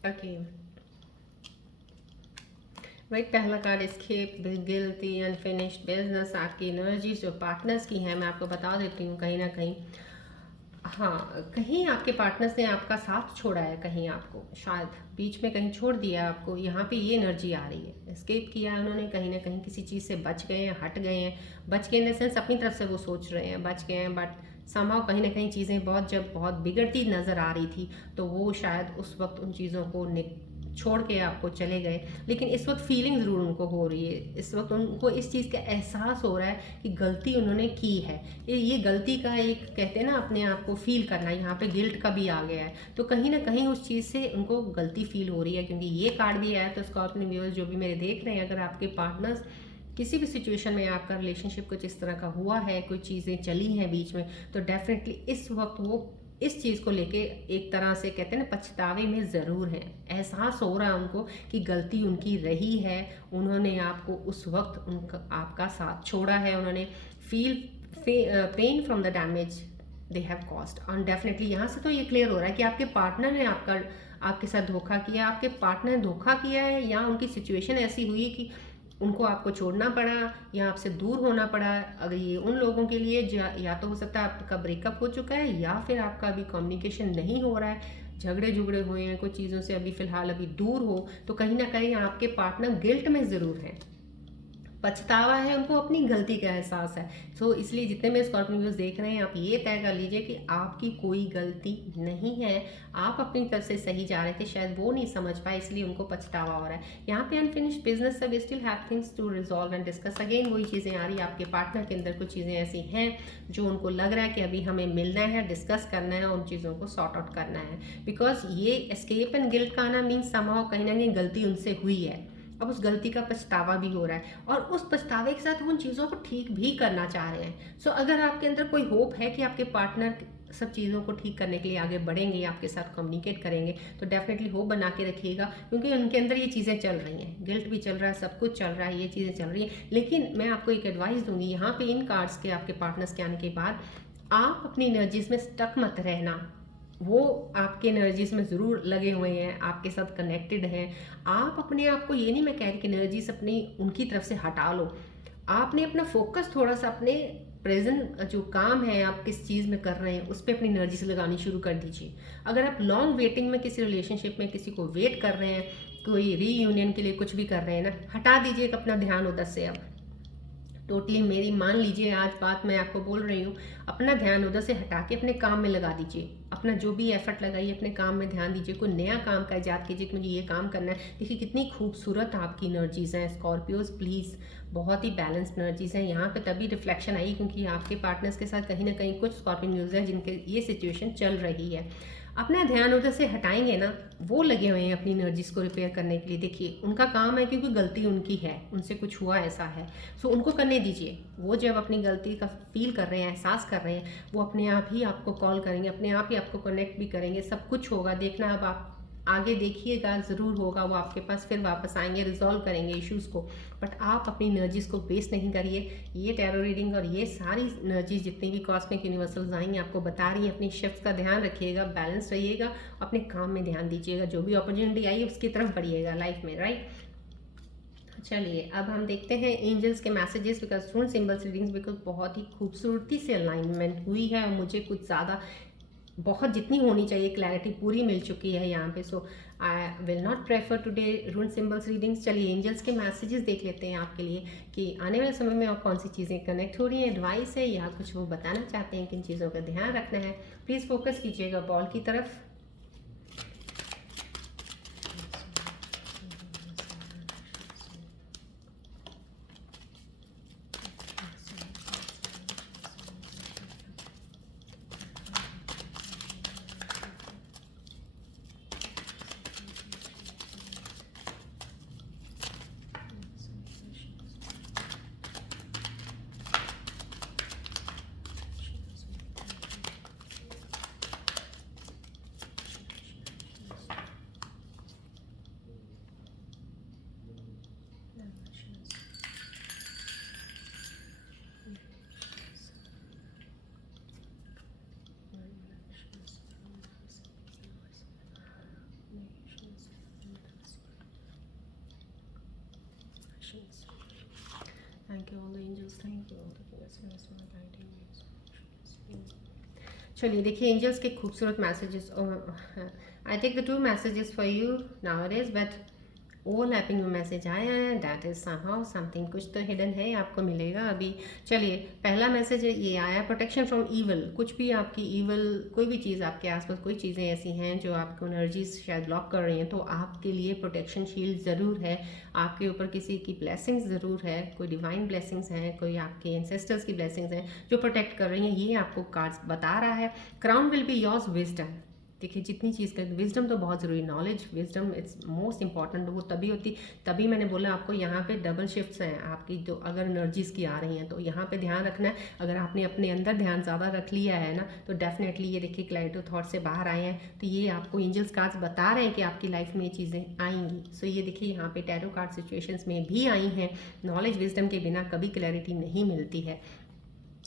ओके राइट, पहला card escape, guilty, unfinished business. आपकी एनर्जीज जो पार्टनर्स की हैं मैं आपको बता देती हूँ, कहीं ना कहीं हाँ, कहीं आपके पार्टनर्स ने आपका साथ छोड़ा है, कहीं आपको शायद बीच में कहीं छोड़ दिया आपको। यहाँ पे ये एनर्जी आ रही है, एस्केप किया है उन्होंने, कहीं ना कहीं किसी चीज़ से बच गए हैं, हट गए हैं। बच गए इन द सेंस अपनी तरफ से वो सोच रहे हैं बच गए हैं, बट समहाउ कहीं ना कहीं चीज़ें जब बहुत बिगड़ती नज़र आ रही थी, तो वो शायद उस वक्त उन चीज़ों को छोड़ के आपको चले गए, लेकिन इस वक्त फीलिंग ज़रूर उनको हो रही है। इस वक्त उनको इस चीज़ का एहसास हो रहा है कि गलती उन्होंने की है। ये गलती का एक कहते हैं ना अपने आप को फील करना, यहाँ पे गिल्ट का भी आ गया है। तो कहीं ना कहीं उस चीज़ से उनको गलती फील हो रही है, क्योंकि ये कार्ड भी आया। तो स्कॉर्पियो व्यूअर्स जो भी मेरे देख रहे हैं, अगर आपके पार्टनर्स किसी भी सिचुएशन में आपका रिलेशनशिप कुछ इस तरह का हुआ है, कोई चीज़ें चली हैं बीच में, तो डेफिनेटली इस वक्त वो इस चीज़ को लेके एक तरह से कहते हैं ना पछतावे में ज़रूर है। एहसास हो रहा है उनको कि गलती उनकी रही है, उन्होंने आपको उस वक्त उनका आपका साथ छोड़ा है, उन्होंने feel pain from the damage they have cost. और डेफिनेटली यहाँ से तो ये क्लियर हो रहा है कि आपके पार्टनर ने आपके साथ धोखा किया, आपके पार्टनर ने धोखा किया है, या उनकी सिचुएशन ऐसी हुई है कि उनको आपको छोड़ना पड़ा या आपसे दूर होना पड़ा। अगर ये उन लोगों के लिए या तो हो सकता है आपका ब्रेकअप हो चुका है, या फिर आपका अभी कम्युनिकेशन नहीं हो रहा है, झगड़े झुगड़े हुए हैं, कुछ चीज़ों से अभी फ़िलहाल अभी दूर हो, तो कहीं ना कहीं आपके पार्टनर गिल्ट में ज़रूर है, पछतावा है, उनको अपनी गलती का एहसास है। सो इसलिए जितने मेरे स्कॉर्पियो व्यूअर्स देख रहे हैं, आप ये तय कर लीजिए कि आपकी कोई गलती नहीं है, आप अपनी तरफ से सही जा रहे थे, शायद वो नहीं समझ पाए इसलिए उनको पछतावा हो रहा है। यहाँ पे अनफिनिश्ड बिजनेस है, we still have things to resolve and discuss. Again वही चीज़ें आ रही है, आपके पार्टनर के अंदर कुछ चीज़ें ऐसी हैं जो उनको लग रहा है कि अभी हमें मिलना है, डिस्कस करना है, उन चीज़ों को सॉर्ट आउट करना है। बिकॉज ये एस्केप एंड गिल्ट का आना मीन्स समहाउ कहीं ना कहीं गलती उनसे हुई है, अब उस गलती का पछतावा भी हो रहा है, और उस पछतावे के साथ वो उन चीज़ों को ठीक भी करना चाह रहे हैं। सो अगर आपके अंदर कोई होप है कि आपके पार्टनर सब चीज़ों को ठीक करने के लिए आगे बढ़ेंगे, आपके साथ कम्युनिकेट करेंगे, तो डेफिनेटली होप बना के रखिएगा, क्योंकि उनके अंदर ये चीज़ें चल रही हैं, गिल्ट भी चल रहा है, सब कुछ चल रहा है, ये चीज़ें चल रही हैं। लेकिन मैं आपको एक एडवाइस दूंगी यहाँ पे, इन कार्ड्स के आपके पार्टनर्स के आने के बाद आप अपनी एनर्जीज में स्टक मत रहना। वो आपके एनर्जीज में ज़रूर लगे हुए हैं, आपके साथ कनेक्टेड हैं। आप अपने आप को, ये नहीं मैं कह रही कि एनर्जीज अपनी उनकी तरफ से हटा लो, आपने अपना फोकस थोड़ा सा अपने प्रेजेंट जो काम है, आप किस चीज़ में कर रहे हैं, उस पर अपनी एनर्जी से लगानी शुरू कर दीजिए। अगर आप लॉन्ग वेटिंग में किसी रिलेशनशिप में किसी को वेट कर रहे हैं, कोई रीयूनियन के लिए कुछ भी कर रहे हैं ना, हटा दीजिए अपना ध्यान उधर से। अब टोटली मेरी मान लीजिए आज बात मैं आपको बोल रही हूँ, अपना ध्यान उधर से हटा के अपने काम में लगा दीजिए, अपना जो भी एफर्ट लगाइए अपने काम में ध्यान दीजिए, कोई नया काम का इजाद कीजिए कि मुझे ये काम करना है। देखिए कितनी खूबसूरत आपकी एनर्जीज़ हैं स्कॉर्पियोज, प्लीज़ बहुत ही बैलेंस्ड एनर्जीज़ हैं। यहाँ पे तभी रिफ्लेक्शन आई क्योंकि आपके पार्टनर्स के साथ कहीं ना कहीं कुछ स्कॉर्पियो न्यूज़ हैं जिनके ये सिचुएशन चल रही है। अपना ध्यान उधर से हटाएंगे ना, वो लगे हुए हैं अपनी एनर्जीज को रिपेयर करने के लिए। देखिए उनका काम है, क्योंकि गलती उनकी है, उनसे कुछ हुआ ऐसा है, सो उनको करने दीजिए। वो जब अपनी गलती का फील कर रहे हैं, एहसास कर रहे हैं, वो अपने आप ही आपको कॉल करेंगे, अपने आप ही आपको कनेक्ट भी करेंगे, सब कुछ होगा। देखना अब आप आगे देखिएगा, ज़रूर होगा, वो आपके पास फिर वापस आएंगे, रिजॉल्व करेंगे इश्यूज़ को। बट आप अपनी एनर्जीज़ को वेस्ट नहीं करिए। ये टैरो रीडिंग और ये सारी एनर्जीज जितनी भी कॉस्मिक यूनिवर्सल्स आई हैं आपको बता रही हैं, अपनी शिफ्ट का ध्यान रखिएगा, बैलेंस रहिएगा, अपने काम में ध्यान दीजिएगा, जो भी अपॉर्चुनिटी आई है उसकी तरफ बढ़िएगा लाइफ में, राइट। चलिए अब हम देखते हैं एंजल्स के messages, because rune symbols readings because बहुत ही खूबसूरती से अलाइनमेंट हुई है, और मुझे कुछ ज़्यादा बहुत जितनी होनी चाहिए क्लैरिटी पूरी मिल चुकी है यहाँ पे। So I will not prefer today rune symbols readings. चलिए एंजल्स के मैसेजेस देख लेते हैं आपके लिए कि आने वाले समय में और कौन सी चीज़ें कनेक्ट हो रही हैं, एडवाइस है या कुछ वो बताना चाहते हैं, किन चीज़ों का ध्यान रखना है। प्लीज़ फोकस कीजिएगा बॉल की तरफ। Thank you all the angels, thank you all the guiding. चलिए देखिए एंजल्स के खूबसूरत messages. I take the 2 messages for you now it is, but overlapping में मैसेज आया है, दैट इज समहाउ समथिंग, कुछ तो हिडन है, आपको मिलेगा अभी। चलिए, पहला मैसेज ये आया, प्रोटेक्शन फ्रॉम ईवल। कुछ भी आपकी ईवल, कोई भी चीज़ आपके आसपास, कोई चीज़ें ऐसी हैं जो आपको एनर्जीज शायद ब्लॉक कर रही हैं, तो आपके लिए प्रोटेक्शन शील्ड ज़रूर है। आपके ऊपर किसी की ब्लेसिंग्स ज़रूर है, कोई डिवाइन ब्लेसिंग्स हैं, कोई आपके एंसेस्टर्स की ब्लेसिंग्स हैं जो प्रोटेक्ट कर रही हैं, ये आपको कार्ड्स बता रहा है। Crown will be yours wisdom. देखिए, जितनी चीज़ का विजडम तो बहुत ज़रूरी, knowledge, wisdom it's most important. वो तभी होती, तभी मैंने बोला आपको यहाँ पे डबल शिफ्ट्स हैं आपकी, जो अगर एनर्जीज की आ रही हैं तो यहाँ पे ध्यान रखना है। अगर आपने अपने अंदर ध्यान ज़्यादा रख लिया है ना, तो डेफिनेटली ये देखिए क्लैरिटी थॉट से बाहर आए हैं, तो ये आपको एंजल्स कार्ड्स बता रहे हैं कि आपकी लाइफ में ये चीज़ें आएंगी। सो ये देखिए यहाँ पे टैरो कार्ड सिचुएशंस में भी आई हैं। नॉलेज विजडम के बिना कभी क्लैरिटी नहीं मिलती है।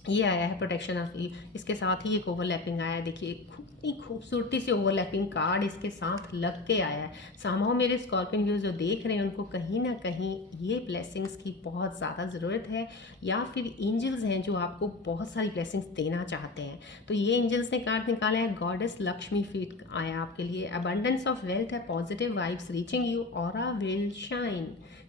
ये आया है प्रोटेक्शन ऑफ ई, इसके साथ ही एक ओवरलैपिंग आया है। देखिए इतनी खूबसूरती से ओवरलैपिंग कार्ड इसके साथ लग के आया है। सामहाउ मेरे स्कॉर्पियन व्यूज जो देख रहे हैं उनको कहीं ना कहीं ये ब्लेसिंग्स की बहुत ज़्यादा ज़रूरत है, या फिर एंजल्स हैं जो आपको बहुत सारी ब्लेसिंग्स देना चाहते हैं। तो ये एंजल्स ने कार्ड निकाला है, गॉडेस लक्ष्मी फीट आया आपके लिए, अबंडेंस ऑफ वेल्थ है, positive vibes reaching you, aura will shine,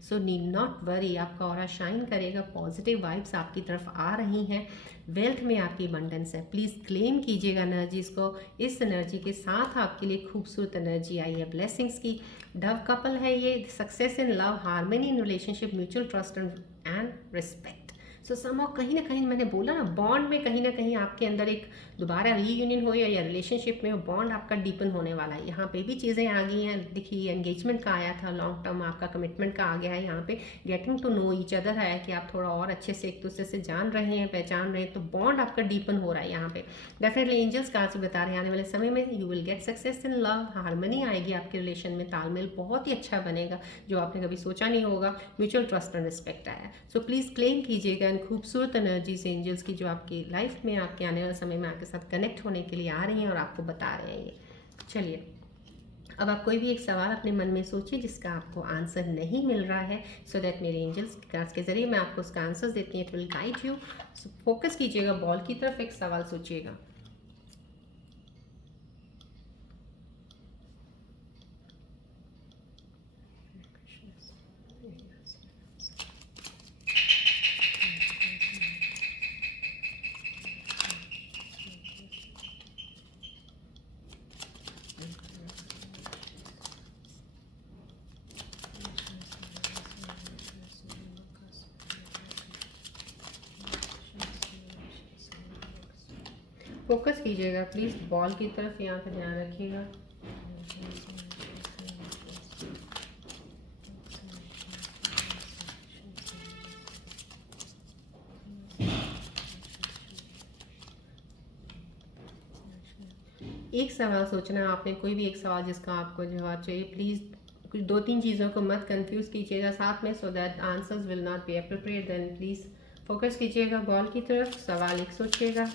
so need not worry, आपका ऑरा शाइन करेगा, पॉजिटिव वाइब्स आपकी तरफ आ रही हैं, वेल्थ में आपकी अबंडेंस है। प्लीज़ क्लेम कीजिएगा एनर्जीज को। इस एनर्जी के साथ आपके लिए खूबसूरत एनर्जी आई है ब्लेसिंग्स की। डव कपल है ये, success in love, harmony in relationship, mutual trust and respect. So somehow कहीं ना कहीं मैंने बोला ना, बॉन्ड में कहीं ना कहीं आपके अंदर एक दोबारा रीयूनियन हो या रिलेशनशिप में बॉन्ड आपका डीपन होने वाला है। यहाँ पे भी चीज़ें आ गई हैं। देखिए एंगेजमेंट का आया था, लॉन्ग टर्म आपका कमिटमेंट का आ गया है। यहाँ पे getting to know each other है कि आप थोड़ा और अच्छे से एक दूसरे से जान रहे हैं, पहचान रहे हैं, तो बॉन्ड आपका डीपन हो रहा है। यहाँ पे डेफिनेटली एंजल्स कार्ड से बता रहे हैं आने वाले समय में you will get success in love, harmony आएगी आपके रिलेशन में, तालमेल बहुत ही अच्छा बनेगा जो आपने कभी सोचा नहीं होगा, म्यूचुअल ट्रस्ट एंड रिस्पेक्ट आया। सो प्लीज़ क्लेम कीजिएगा इन खूबसूरत एनर्जी से एंजल्स की, जो आपकी लाइफ में आपके आने वाले समय में आपके साथ कनेक्ट होने के लिए आ रही हैं और आपको बता रहे हैं ये। चलिए, अब आप कोई भी एक सवाल अपने मन में सोचिए जिसका आपको आंसर नहीं मिल रहा है, सो दैट मेरे एंजल्स कार्ड्स के जरिए मैं आपको उसका आंसर देती हूँ, it will guide you. Focus कीजिएगा बॉल की तरफ, एक सवाल सोचिएगा। फोकस कीजिएगा प्लीज़ बॉल की तरफ, यहाँ पे ध्यान रखिएगा। एक सवाल सोचना है आपने, कोई भी एक सवाल जिसका आपको जवाब चाहिए। प्लीज़ कुछ दो तीन चीज़ों को मत कंफ्यूज कीजिएगा साथ में, so that answers will not be appropriate. Then please focus कीजिएगा बॉल की तरफ, सवाल एक सोचिएगा।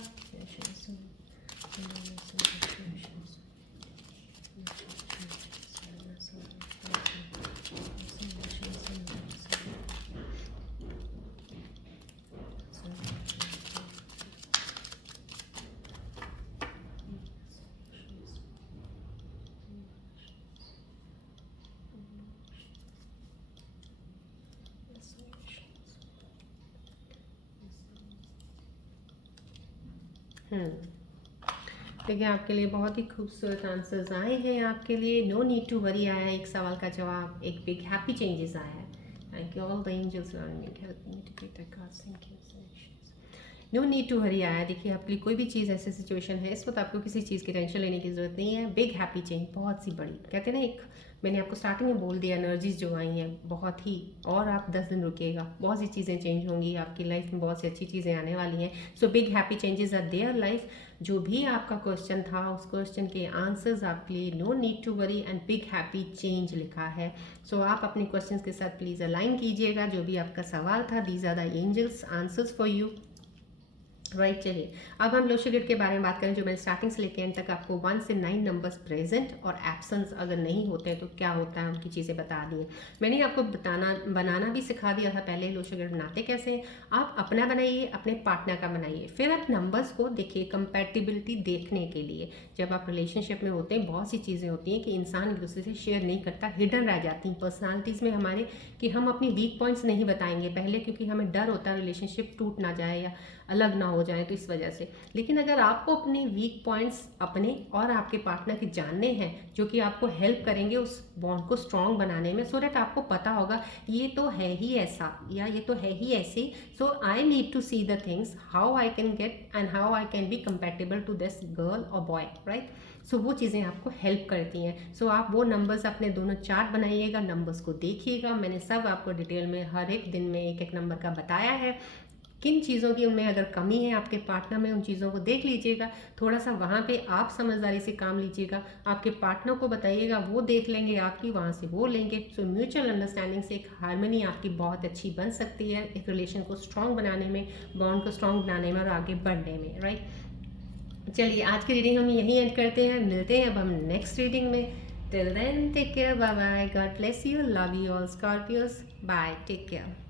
देखिए आपके लिए बहुत ही खूबसूरत आंसर्स आए हैं आपके लिए। नो नीड टू वरी आया है, एक सवाल का जवाब, एक बिग हैप्पी चेंजेस आया है। Thank you all the angels help me to get the cards, thank you. No need to worry आया। देखिए आपके लिए कोई भी चीज़ ऐसी सिचुएशन है, इस वक्त आपको किसी चीज़ की टेंशन लेने की ज़रूरत नहीं है। बिग हैप्पी चेंज, बहुत सी बड़ी, कहते हैं ना, एक मैंने आपको स्टार्टिंग में बोल दिया, एनर्जीज जो आई हैं बहुत ही, और आप 10 दिन रुकिएगा, बहुत सी चीज़ें चेंज होंगी आपकी लाइफ में, बहुत सी अच्छी चीज़ें आने वाली हैं। So big happy changes are there life. जो भी आपका क्वेश्चन था उस क्वेश्चन के आंसर्स आपके लिए no need to worry and big happy change लिखा है। सो आप अपने क्वेश्चन के साथ प्लीज़ अलाइन कीजिएगा जो भी आपका सवाल था। These are the angels answers for you. Right, चलिए अब हम लोशो गेट के बारे में बात करें, जो मैंने स्टार्टिंग से लेकर एंड तक आपको 1 से 9 नंबर्स प्रेजेंट और एब्सेंस अगर नहीं होते हैं तो क्या होता है उनकी चीज़ें बता दी हैं। मैंने आपको बनाना भी सिखा दिया था पहले, लोशो गेट बनाते कैसे हैं। आप अपना बनाइए, अपने पार्टनर का बनाइए, फिर आप नंबर्स को देखिए कंपैटिबिलिटी देखने के लिए। जब आप रिलेशनशिप में होते हैं बहुत सी चीज़ें होती हैं कि इंसान एक दूसरे से शेयर नहीं करता, हिडन रह जाती हैं पर्सनालिटीज़ में हमारे, कि हम अपनी वीक पॉइंट्स नहीं बताएंगे पहले, क्योंकि हमें डर होता है रिलेशनशिप टूट ना जाए या अलग ना हो जाए, तो इस वजह से। लेकिन अगर आपको अपने वीक पॉइंट्स अपने और आपके पार्टनर के जानने हैं, जो कि आपको हेल्प करेंगे उस बॉन्ड को स्ट्रॉन्ग बनाने में, सो दैट आपको पता होगा ये तो है ही ऐसा या ये तो है ही ऐसी, so I need to see the things how I can get and how I can be compatible to this girl और बॉय, राइट। सो वो चीज़ें आपको हेल्प करती हैं। सो आप वो नंबर्स अपने दोनों चार्ट बनाइएगा, नंबर्स को देखिएगा, मैंने सब आपको डिटेल में हर एक दिन में एक एक नंबर का बताया है। किन चीज़ों की उनमें अगर कमी है आपके पार्टनर में, उन चीज़ों को देख लीजिएगा, थोड़ा सा वहाँ पे आप समझदारी से काम लीजिएगा, आपके पार्टनर को बताइएगा, वो देख लेंगे आपकी, वहाँ से वो लेंगे। सो म्यूचुअल अंडरस्टैंडिंग से एक हार्मनी आपकी बहुत अच्छी बन सकती है, एक रिलेशन को स्ट्रॉन्ग बनाने में, बॉन्ड को स्ट्रॉन्ग बनाने में और आगे बढ़ने में, राइट। चलिए आज की रीडिंग हम यहीं एंड करते हैं, मिलते हैं अब हम नेक्स्ट रीडिंग में। Till then take care, bye bye, God bless you, love you all Scorpios, bye, take care.